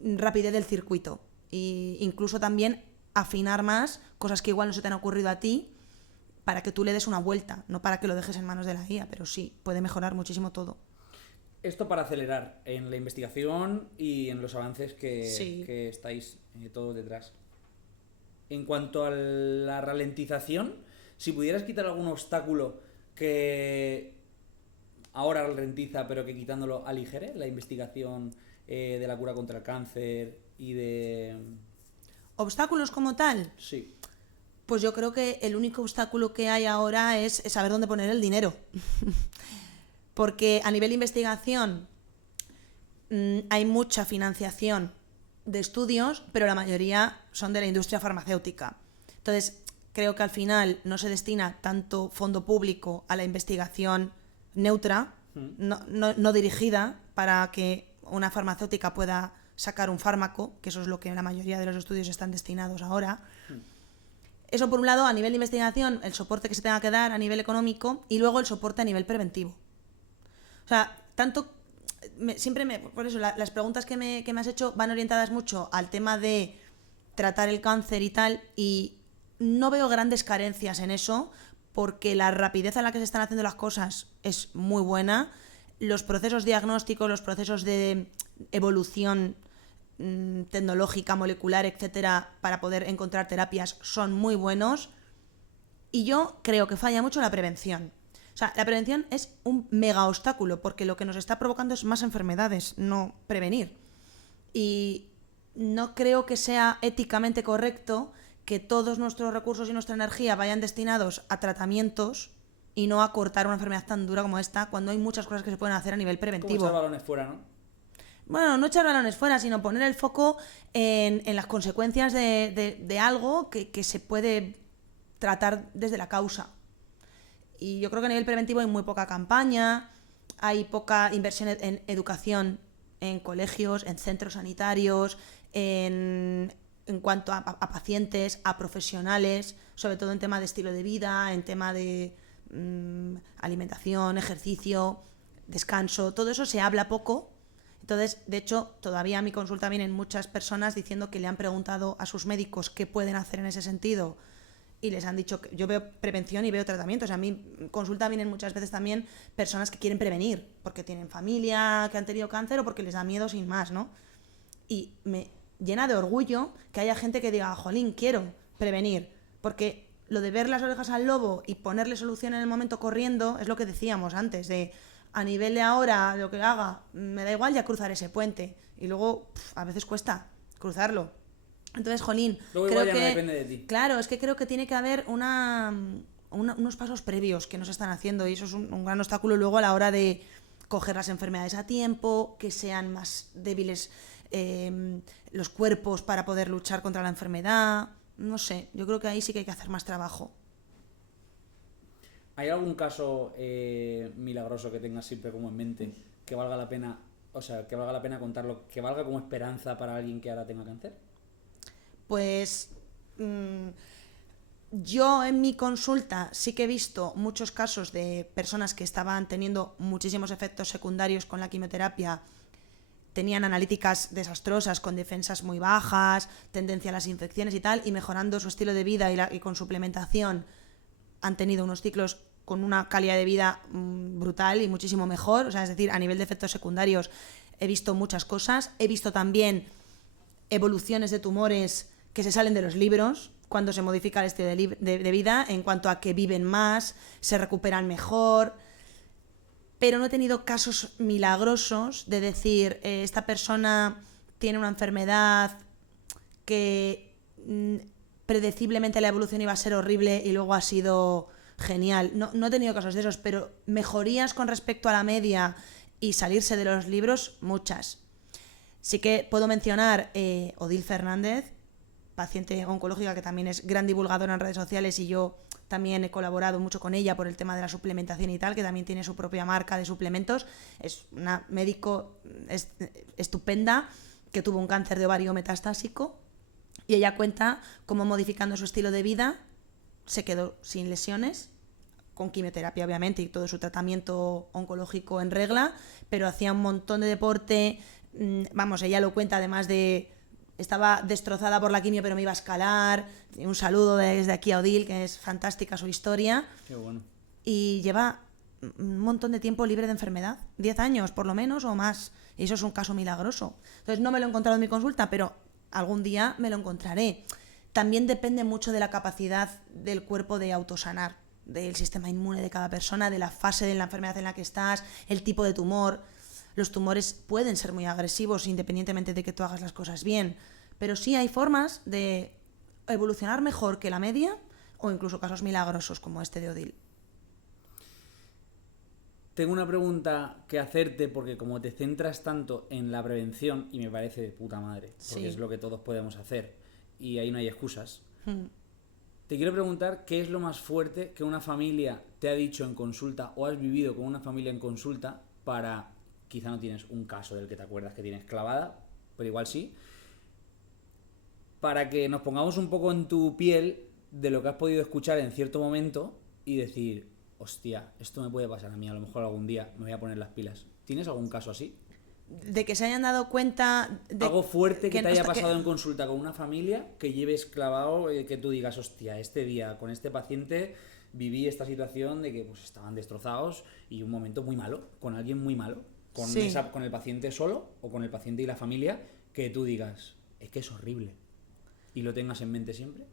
rapidez del circuito e incluso también afinar más cosas que igual no se te han ocurrido a ti para que tú le des una vuelta, no para que lo dejes en manos de la IA, pero sí, puede mejorar muchísimo todo. Esto para acelerar en la investigación y en los avances que estáis todos detrás. En cuanto a la ralentización, si pudieras quitar algún obstáculo que ahora ralentiza, pero que quitándolo aligere la investigación de la cura contra el cáncer y de... ¿Obstáculos como tal? Sí. Pues yo creo que el único obstáculo que hay ahora es saber dónde poner el dinero. Porque a nivel de investigación hay mucha financiación de estudios, pero la mayoría son de la industria farmacéutica. Entonces, creo que al final no se destina tanto fondo público a la investigación neutra, no dirigida para que una farmacéutica pueda sacar un fármaco, que eso es lo que la mayoría de los estudios están destinados ahora. Eso por un lado, a nivel de investigación, el soporte que se tenga que dar a nivel económico, y luego el soporte a nivel preventivo. O sea, por eso las preguntas que me has hecho van orientadas mucho al tema de tratar el cáncer y tal, y no veo grandes carencias en eso, porque la rapidez a la que se están haciendo las cosas es muy buena. Los procesos diagnósticos, los procesos de evolución tecnológica, molecular, etcétera, para poder encontrar terapias son muy buenos. Y yo creo que falla mucho la prevención. O sea, la prevención es un mega obstáculo, porque lo que nos está provocando es más enfermedades, no prevenir. Y no creo que sea éticamente correcto que todos nuestros recursos y nuestra energía vayan destinados a tratamientos y no a cortar una enfermedad tan dura como esta, cuando hay muchas cosas que se pueden hacer a nivel preventivo. Como echar balones fuera, ¿no? Bueno, no echar balones fuera, sino poner el foco en las consecuencias de algo que se puede tratar desde la causa. Y yo creo que a nivel preventivo hay muy poca campaña, hay poca inversión en educación en colegios, en centros sanitarios, en cuanto a pacientes, a profesionales, sobre todo en tema de estilo de vida, en tema de alimentación, ejercicio, descanso, todo eso se habla poco. Entonces, de hecho, todavía a mi consulta vienen muchas personas diciendo que le han preguntado a sus médicos qué pueden hacer en ese sentido y les han dicho que yo veo prevención y veo tratamiento. O sea, a mi consulta vienen muchas veces también personas que quieren prevenir porque tienen familia que han tenido cáncer o porque les da miedo sin más, ¿no? Y me llena de orgullo que haya gente que diga, jolín, quiero prevenir, porque lo de ver las orejas al lobo y ponerle solución en el momento corriendo es lo que decíamos antes, de a nivel de ahora, lo que haga, me da igual ya cruzar ese puente. Y luego, a veces cuesta cruzarlo. Entonces, jolín, Luego creo igual ya que... no depende de ti. Claro, es que creo que tiene que haber unos pasos previos que no se están haciendo y eso es un gran obstáculo luego a la hora de coger las enfermedades a tiempo, que sean más débiles los cuerpos para poder luchar contra la enfermedad. No sé, yo creo que ahí sí que hay que hacer más trabajo. ¿Hay algún caso milagroso que tengas siempre como en mente que valga la pena, o sea, que valga la pena contarlo, que valga como esperanza para alguien que ahora tenga cáncer? Pues yo en mi consulta sí que he visto muchos casos de personas que estaban teniendo muchísimos efectos secundarios con la quimioterapia, tenían analíticas desastrosas, con defensas muy bajas, tendencia a las infecciones y tal, y mejorando su estilo de vida y con suplementación han tenido unos ciclos con una calidad de vida brutal y muchísimo mejor. O sea, es decir, a nivel de efectos secundarios he visto muchas cosas. He visto también evoluciones de tumores que se salen de los libros cuando se modifica el estilo de vida, en cuanto a que viven más, se recuperan mejor. Pero no he tenido casos milagrosos de decir, esta persona tiene una enfermedad que predeciblemente la evolución iba a ser horrible y luego ha sido genial. No he tenido casos de esos, pero mejorías con respecto a la media y salirse de los libros, muchas. Sí que puedo mencionar Odil Fernández, paciente oncológica que también es gran divulgadora en redes sociales y yo también he colaborado mucho con ella por el tema de la suplementación y tal, que también tiene su propia marca de suplementos. Es una médico estupenda que tuvo un cáncer de ovario metastásico y ella cuenta cómo modificando su estilo de vida se quedó sin lesiones, con quimioterapia obviamente y todo su tratamiento oncológico en regla, pero hacía un montón de deporte. Vamos, ella lo cuenta además de... Estaba destrozada por la quimio, pero me iba a escalar. Un saludo desde aquí a Odil, que es fantástica su historia. Qué bueno. Y lleva un montón de tiempo libre de enfermedad. 10 años, por lo menos, o más. Y eso es un caso milagroso. Entonces, no me lo he encontrado en mi consulta, pero algún día me lo encontraré. También depende mucho de la capacidad del cuerpo de autosanar, del sistema inmune de cada persona, de la fase de la enfermedad en la que estás, el tipo de tumor. Los tumores pueden ser muy agresivos independientemente de que tú hagas las cosas bien, pero sí hay formas de evolucionar mejor que la media o incluso casos milagrosos como este de Odil. Tengo una pregunta que hacerte porque como te centras tanto en la prevención, y me parece de puta madre, porque Sí. es lo que todos podemos hacer y ahí no hay excusas, te quiero preguntar qué es lo más fuerte que una familia te ha dicho en consulta o has vivido con una familia en consulta para... Quizá no tienes un caso del que te acuerdas que tienes clavada, pero igual sí. Para que nos pongamos un poco en tu piel de lo que has podido escuchar en cierto momento y decir, hostia, esto me puede pasar a mí, a lo mejor algún día me voy a poner las pilas. ¿Tienes algún caso así? De que se hayan dado cuenta... de Algo fuerte que te haya no está- pasado en consulta con una familia, que lleves clavado, que tú digas, hostia, este día con este paciente viví esta situación de que pues estaban destrozados y un momento muy malo, con alguien muy malo. Sí. Con el paciente solo o con el paciente y la familia, que tú digas, es que es horrible. Y lo tengas en mente siempre.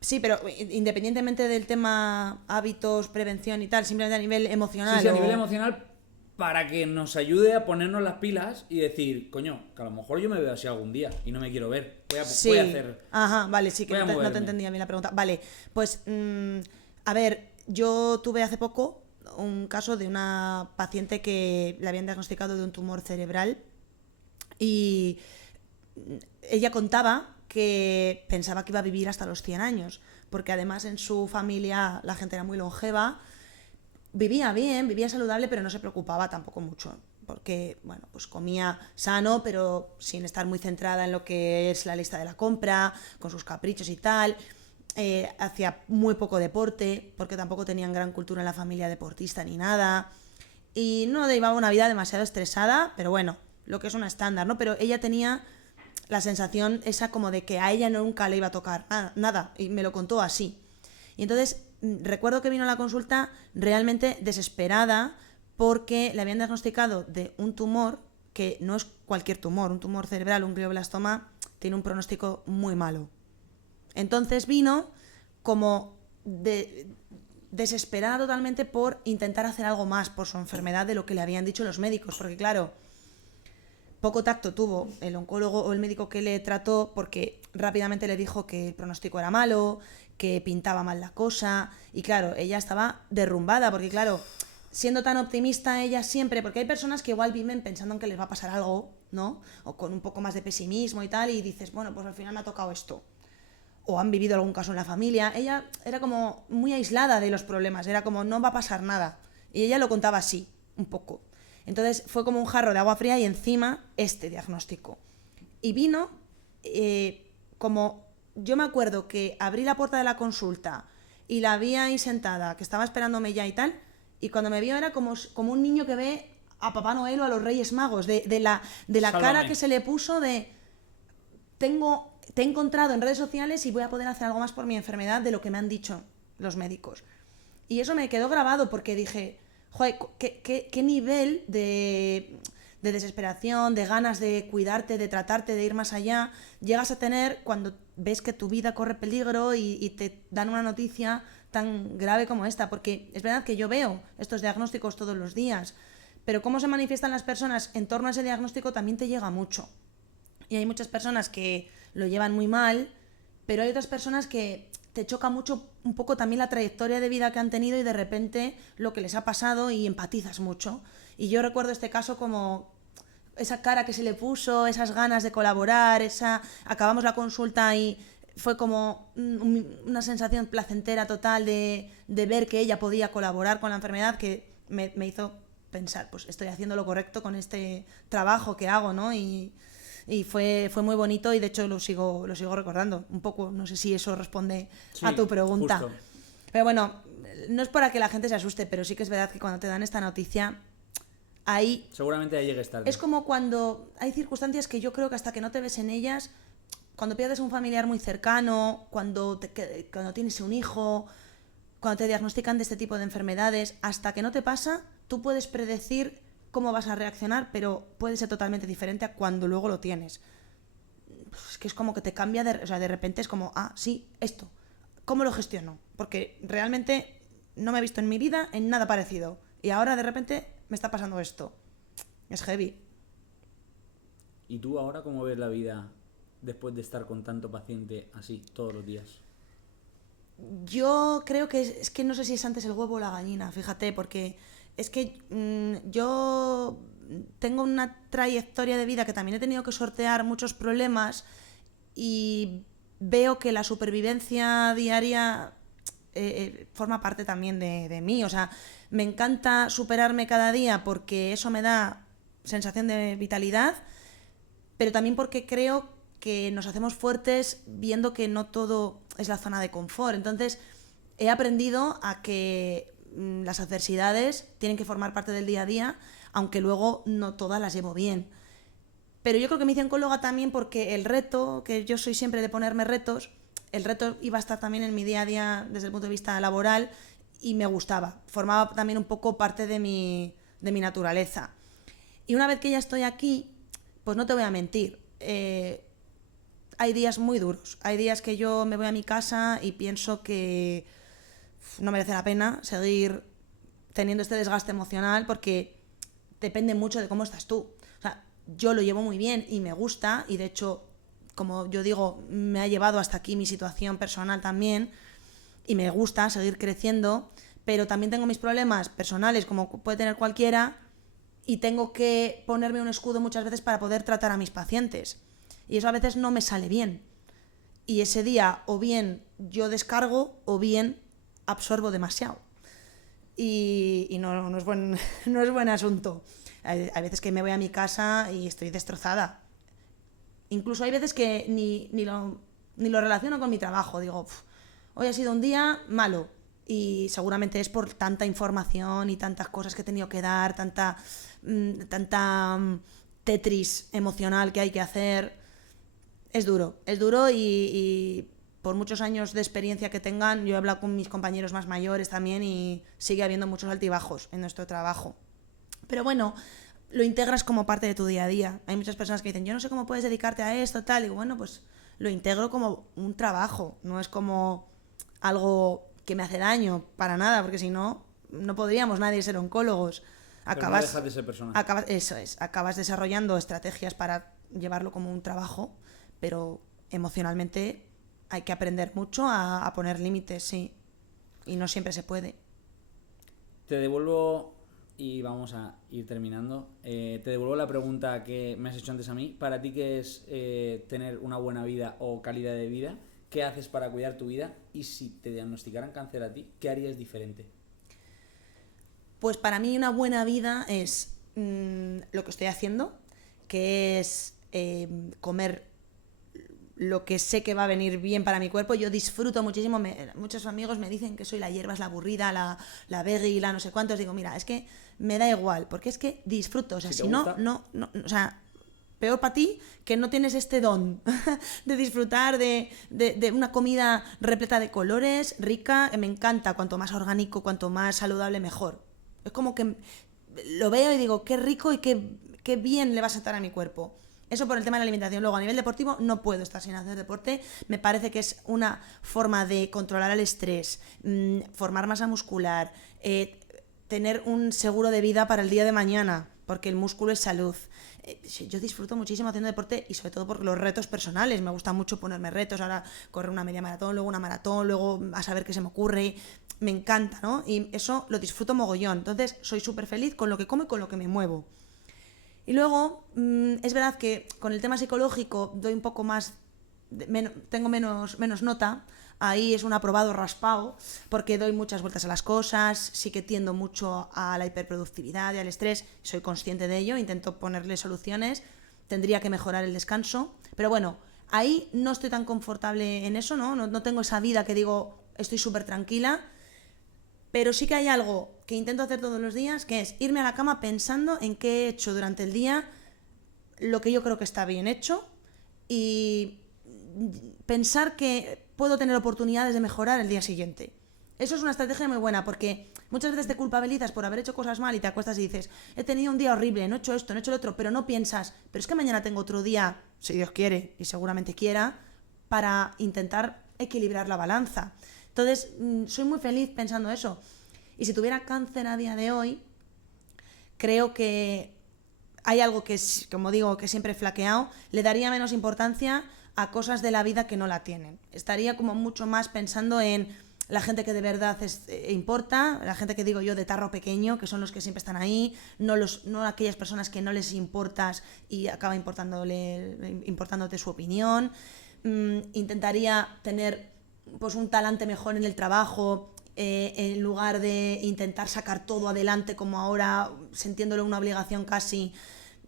Sí, pero independientemente del tema hábitos, prevención y tal, simplemente a nivel emocional. Sí, a o- nivel emocional, para que nos ayude a ponernos las pilas y decir, coño, que a lo mejor yo me veo así algún día y no me quiero ver. Sí. Voy a hacer... Ajá, vale, sí, que voy a no te moverme. entendía bien la pregunta. Vale, pues, a ver, yo tuve hace poco un caso de una paciente que le habían diagnosticado de un tumor cerebral y ella contaba que pensaba que iba a vivir hasta los 100 años, porque además en su familia la gente era muy longeva, vivía bien, vivía saludable, pero no se preocupaba tampoco mucho, porque, bueno, pues comía sano, pero sin estar muy centrada en lo que es la lista de la compra, con sus caprichos y tal. Hacía muy poco deporte, porque tampoco tenían gran cultura en la familia deportista ni nada. Y no llevaba una vida demasiado estresada, pero bueno, lo que es una estándar, ¿no? Pero ella tenía la sensación esa como de que a ella nunca le iba a tocar nada, y me lo contó así. Y entonces recuerdo que vino a la consulta realmente desesperada porque le habían diagnosticado de un tumor que no es cualquier tumor, un tumor cerebral, un glioblastoma, tiene un pronóstico muy malo. Entonces vino como desesperada totalmente por intentar hacer algo más por su enfermedad de lo que le habían dicho los médicos, porque claro, poco tacto tuvo el oncólogo o el médico que le trató, porque rápidamente le dijo que el pronóstico era malo, que pintaba mal la cosa, y claro, ella estaba derrumbada, porque claro, siendo tan optimista ella siempre, porque hay personas que igual viven pensando en que les va a pasar algo, ¿no? O con un poco más de pesimismo y tal, y dices, bueno, pues al final me ha tocado esto. O han vivido algún caso en la familia. Ella era como muy aislada de los problemas, era como no va a pasar nada. Y ella lo contaba así, un poco. Entonces fue como un jarro de agua fría y encima este diagnóstico. Y vino como... Yo me acuerdo que abrí la puerta de la consulta y la vi ahí sentada, que estaba esperándome ya y tal, y cuando me vio era como un niño que ve a Papá Noel o a los Reyes Magos, de la cara que se le puso de... Te he encontrado en redes sociales y voy a poder hacer algo más por mi enfermedad de lo que me han dicho los médicos. Y eso me quedó grabado porque dije, joder, qué nivel de desesperación, de ganas de cuidarte, de tratarte, de ir más allá, llegas a tener cuando ves que tu vida corre peligro y te dan una noticia tan grave como esta. Porque es verdad que yo veo estos diagnósticos todos los días, pero cómo se manifiestan las personas en torno a ese diagnóstico también te llega mucho. Y hay muchas personas que lo llevan muy mal, pero hay otras personas que te choca mucho un poco también la trayectoria de vida que han tenido y de repente lo que les ha pasado y empatizas mucho. Y yo recuerdo este caso como esa cara que se le puso, esas ganas de colaborar, acabamos la consulta y fue como una sensación placentera total de ver que ella podía colaborar con la enfermedad, que me hizo pensar, pues estoy haciendo lo correcto con este trabajo que hago, ¿no? Y fue muy bonito y de hecho lo sigo recordando un poco. No sé si eso responde a tu pregunta. Justo. Pero bueno, no es para que la gente se asuste, pero sí que es verdad que cuando te dan esta noticia, ahí... Seguramente ya llegues tarde. Es como cuando hay circunstancias que yo creo que hasta que no te ves en ellas, cuando pierdes a un familiar muy cercano, cuando tienes un hijo, cuando te diagnostican de este tipo de enfermedades, hasta que no te pasa, tú puedes predecir cómo vas a reaccionar, pero puede ser totalmente diferente a cuando luego lo tienes. Pues es que es como que te cambia, de repente es como, sí, esto, ¿cómo lo gestiono? Porque realmente no me he visto en mi vida en nada parecido. Y ahora de repente me está pasando esto. Es heavy. ¿Y tú ahora cómo ves la vida después de estar con tanto paciente así todos los días? Yo creo que es que no sé si es antes el huevo o la gallina, fíjate, porque es que yo tengo una trayectoria de vida que también he tenido que sortear muchos problemas y veo que la supervivencia diaria forma parte también de mí. O sea, me encanta superarme cada día porque eso me da sensación de vitalidad, pero también porque creo que nos hacemos fuertes viendo que no todo es la zona de confort. Entonces, he aprendido a que las adversidades tienen que formar parte del día a día, aunque luego no todas las llevo bien. Pero yo creo que me hice oncóloga también porque el reto, que yo soy siempre de ponerme retos, el reto iba a estar también en mi día a día desde el punto de vista laboral y me gustaba. Formaba también un poco parte de mi naturaleza. Y una vez que ya estoy aquí, pues no te voy a mentir, hay días muy duros. Hay días que yo me voy a mi casa y pienso que no merece la pena seguir teniendo este desgaste emocional porque depende mucho de cómo estás tú. O sea, yo lo llevo muy bien y me gusta, y de hecho, como yo digo, me ha llevado hasta aquí mi situación personal también, y me gusta seguir creciendo, pero también tengo mis problemas personales como puede tener cualquiera, y tengo que ponerme un escudo muchas veces para poder tratar a mis pacientes. Y eso a veces no me sale bien. Y ese día o bien yo descargo o bien absorbo demasiado. Y no es buen asunto. Hay veces que me voy a mi casa y estoy destrozada. Incluso hay veces que ni lo relaciono con mi trabajo. Digo, hoy ha sido un día malo. Y seguramente es por tanta información y tantas cosas que he tenido que dar, tanta tetris emocional que hay que hacer. Es duro y por muchos años de experiencia que tengan, yo he hablado con mis compañeros más mayores también y sigue habiendo muchos altibajos en nuestro trabajo. Pero bueno, lo integras como parte de tu día a día. Hay muchas personas que dicen, yo no sé cómo puedes dedicarte a esto, tal. Y digo, bueno, pues lo integro como un trabajo, no es como algo que me hace daño, para nada, porque si no, no podríamos nadie ser oncólogos. Pero no dejas de ser persona. Eso es, acabas desarrollando estrategias para llevarlo como un trabajo, pero emocionalmente hay que aprender mucho a poner límites, sí, y no siempre se puede. Te devuelvo, y vamos a ir terminando, te devuelvo la pregunta que me has hecho antes a mí. Para ti, ¿qué es tener una buena vida o calidad de vida? ¿Qué haces para cuidar tu vida? Y si te diagnosticaran cáncer a ti, ¿qué harías diferente? Pues para mí una buena vida es lo que estoy haciendo, que es comer lo que sé que va a venir bien para mi cuerpo. Yo disfruto muchísimo, muchos amigos me dicen que soy la hierbas, la aburrida, la veggie, la no sé cuántos. Digo, mira, es que me da igual, porque es que disfruto. O sea, si no, o sea, peor para ti que no tienes este don de disfrutar de una comida repleta de colores, rica. Me encanta, cuanto más orgánico, cuanto más saludable, mejor. Es como que lo veo y digo, qué rico y qué bien le va a sentar a mi cuerpo. Eso por el tema de la alimentación. Luego, a nivel deportivo, no puedo estar sin hacer deporte. Me parece que es una forma de controlar el estrés, formar masa muscular, tener un seguro de vida para el día de mañana, porque el músculo es salud. Yo disfruto muchísimo haciendo deporte y sobre todo por los retos personales. Me gusta mucho ponerme retos. Ahora correr una media maratón, luego una maratón, luego a saber qué se me ocurre. Me encanta, ¿no? Y eso lo disfruto mogollón. Entonces, soy súper feliz con lo que como y con lo que me muevo. Y luego, es verdad que con el tema psicológico doy un poco más, tengo menos nota. Ahí es un aprobado raspado, porque doy muchas vueltas a las cosas, sí que tiendo mucho a la hiperproductividad y al estrés, soy consciente de ello, intento ponerle soluciones, tendría que mejorar el descanso, pero bueno, ahí no estoy tan confortable en eso, no tengo esa vida que digo, estoy súper tranquila. Pero sí que hay algo que intento hacer todos los días, que es irme a la cama pensando en qué he hecho durante el día, lo que yo creo que está bien hecho, y pensar que puedo tener oportunidades de mejorar el día siguiente. Eso es una estrategia muy buena, porque muchas veces te culpabilizas por haber hecho cosas mal y te acuestas y dices, he tenido un día horrible, no he hecho esto, no he hecho lo otro, pero no piensas, pero es que mañana tengo otro día, si Dios quiere, y seguramente quiera, para intentar equilibrar la balanza. Entonces, soy muy feliz pensando eso. Y si tuviera cáncer a día de hoy, creo que hay algo que, como digo, que siempre he flaqueado, le daría menos importancia a cosas de la vida que no la tienen. Estaría como mucho más pensando en la gente que de verdad importa, la gente que digo yo de tarro pequeño, que son los que siempre están ahí, no aquellas personas que no les importas y acaba importándote su opinión. Intentaría tener pues un talante mejor en el trabajo, en lugar de intentar sacar todo adelante como ahora, sintiéndolo una obligación casi,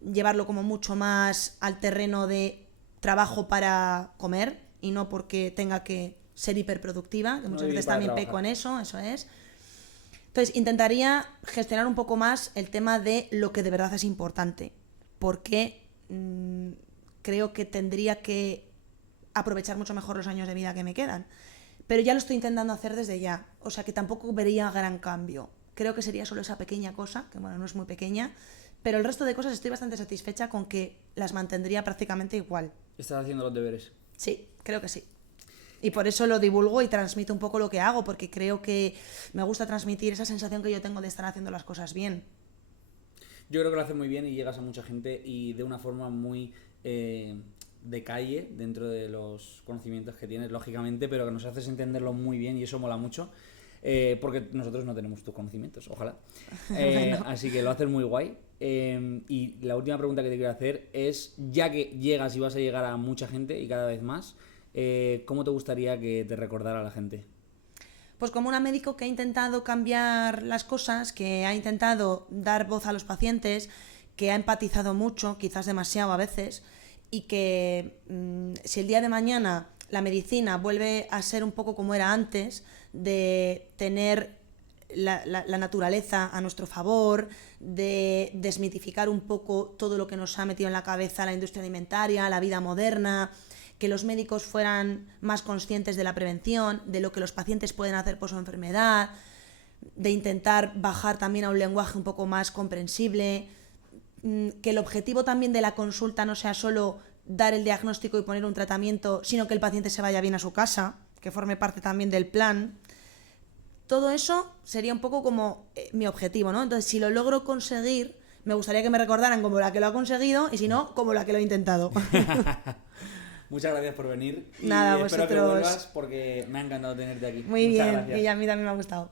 llevarlo como mucho más al terreno de trabajo para comer y no porque tenga que ser hiperproductiva, que muchas veces también peco en eso es. Entonces intentaría gestionar un poco más el tema de lo que de verdad es importante, porque creo que tendría que aprovechar mucho mejor los años de vida que me quedan. Pero ya lo estoy intentando hacer desde ya, o sea que tampoco vería gran cambio. Creo que sería solo esa pequeña cosa, que bueno, no es muy pequeña, pero el resto de cosas estoy bastante satisfecha con que las mantendría prácticamente igual. ¿Estás haciendo los deberes? Sí, creo que sí. Y por eso lo divulgo y transmito un poco lo que hago, porque creo que me gusta transmitir esa sensación que yo tengo de estar haciendo las cosas bien. Yo creo que lo haces muy bien y llegas a mucha gente y de una forma muy de calle dentro de los conocimientos que tienes, lógicamente, pero que nos haces entenderlo muy bien y eso mola mucho, porque nosotros no tenemos tus conocimientos, ojalá. Bueno. Así que lo haces muy guay. Y la última pregunta que te quiero hacer es, ya que llegas y vas a llegar a mucha gente y cada vez más, ¿cómo te gustaría que te recordara la gente? Pues como una médico que ha intentado cambiar las cosas, que ha intentado dar voz a los pacientes, que ha empatizado mucho, quizás demasiado a veces, y que si el día de mañana la medicina vuelve a ser un poco como era antes, de tener la naturaleza a nuestro favor, de desmitificar un poco todo lo que nos ha metido en la cabeza la industria alimentaria, la vida moderna, que los médicos fueran más conscientes de la prevención, de lo que los pacientes pueden hacer por su enfermedad, de intentar bajar también a un lenguaje un poco más comprensible, que el objetivo también de la consulta no sea solo dar el diagnóstico y poner un tratamiento, sino que el paciente se vaya bien a su casa, que forme parte también del plan. todo eso sería un poco como mi objetivo, ¿no? Entonces, si lo logro conseguir, me gustaría que me recordaran como la que lo ha conseguido y si no, como la que lo ha intentado. Muchas gracias por venir. Y Nada, espero que vosotros. vuelvas porque me ha encantado tenerte aquí. Muy Muchas bien, gracias. y a mí también me ha gustado.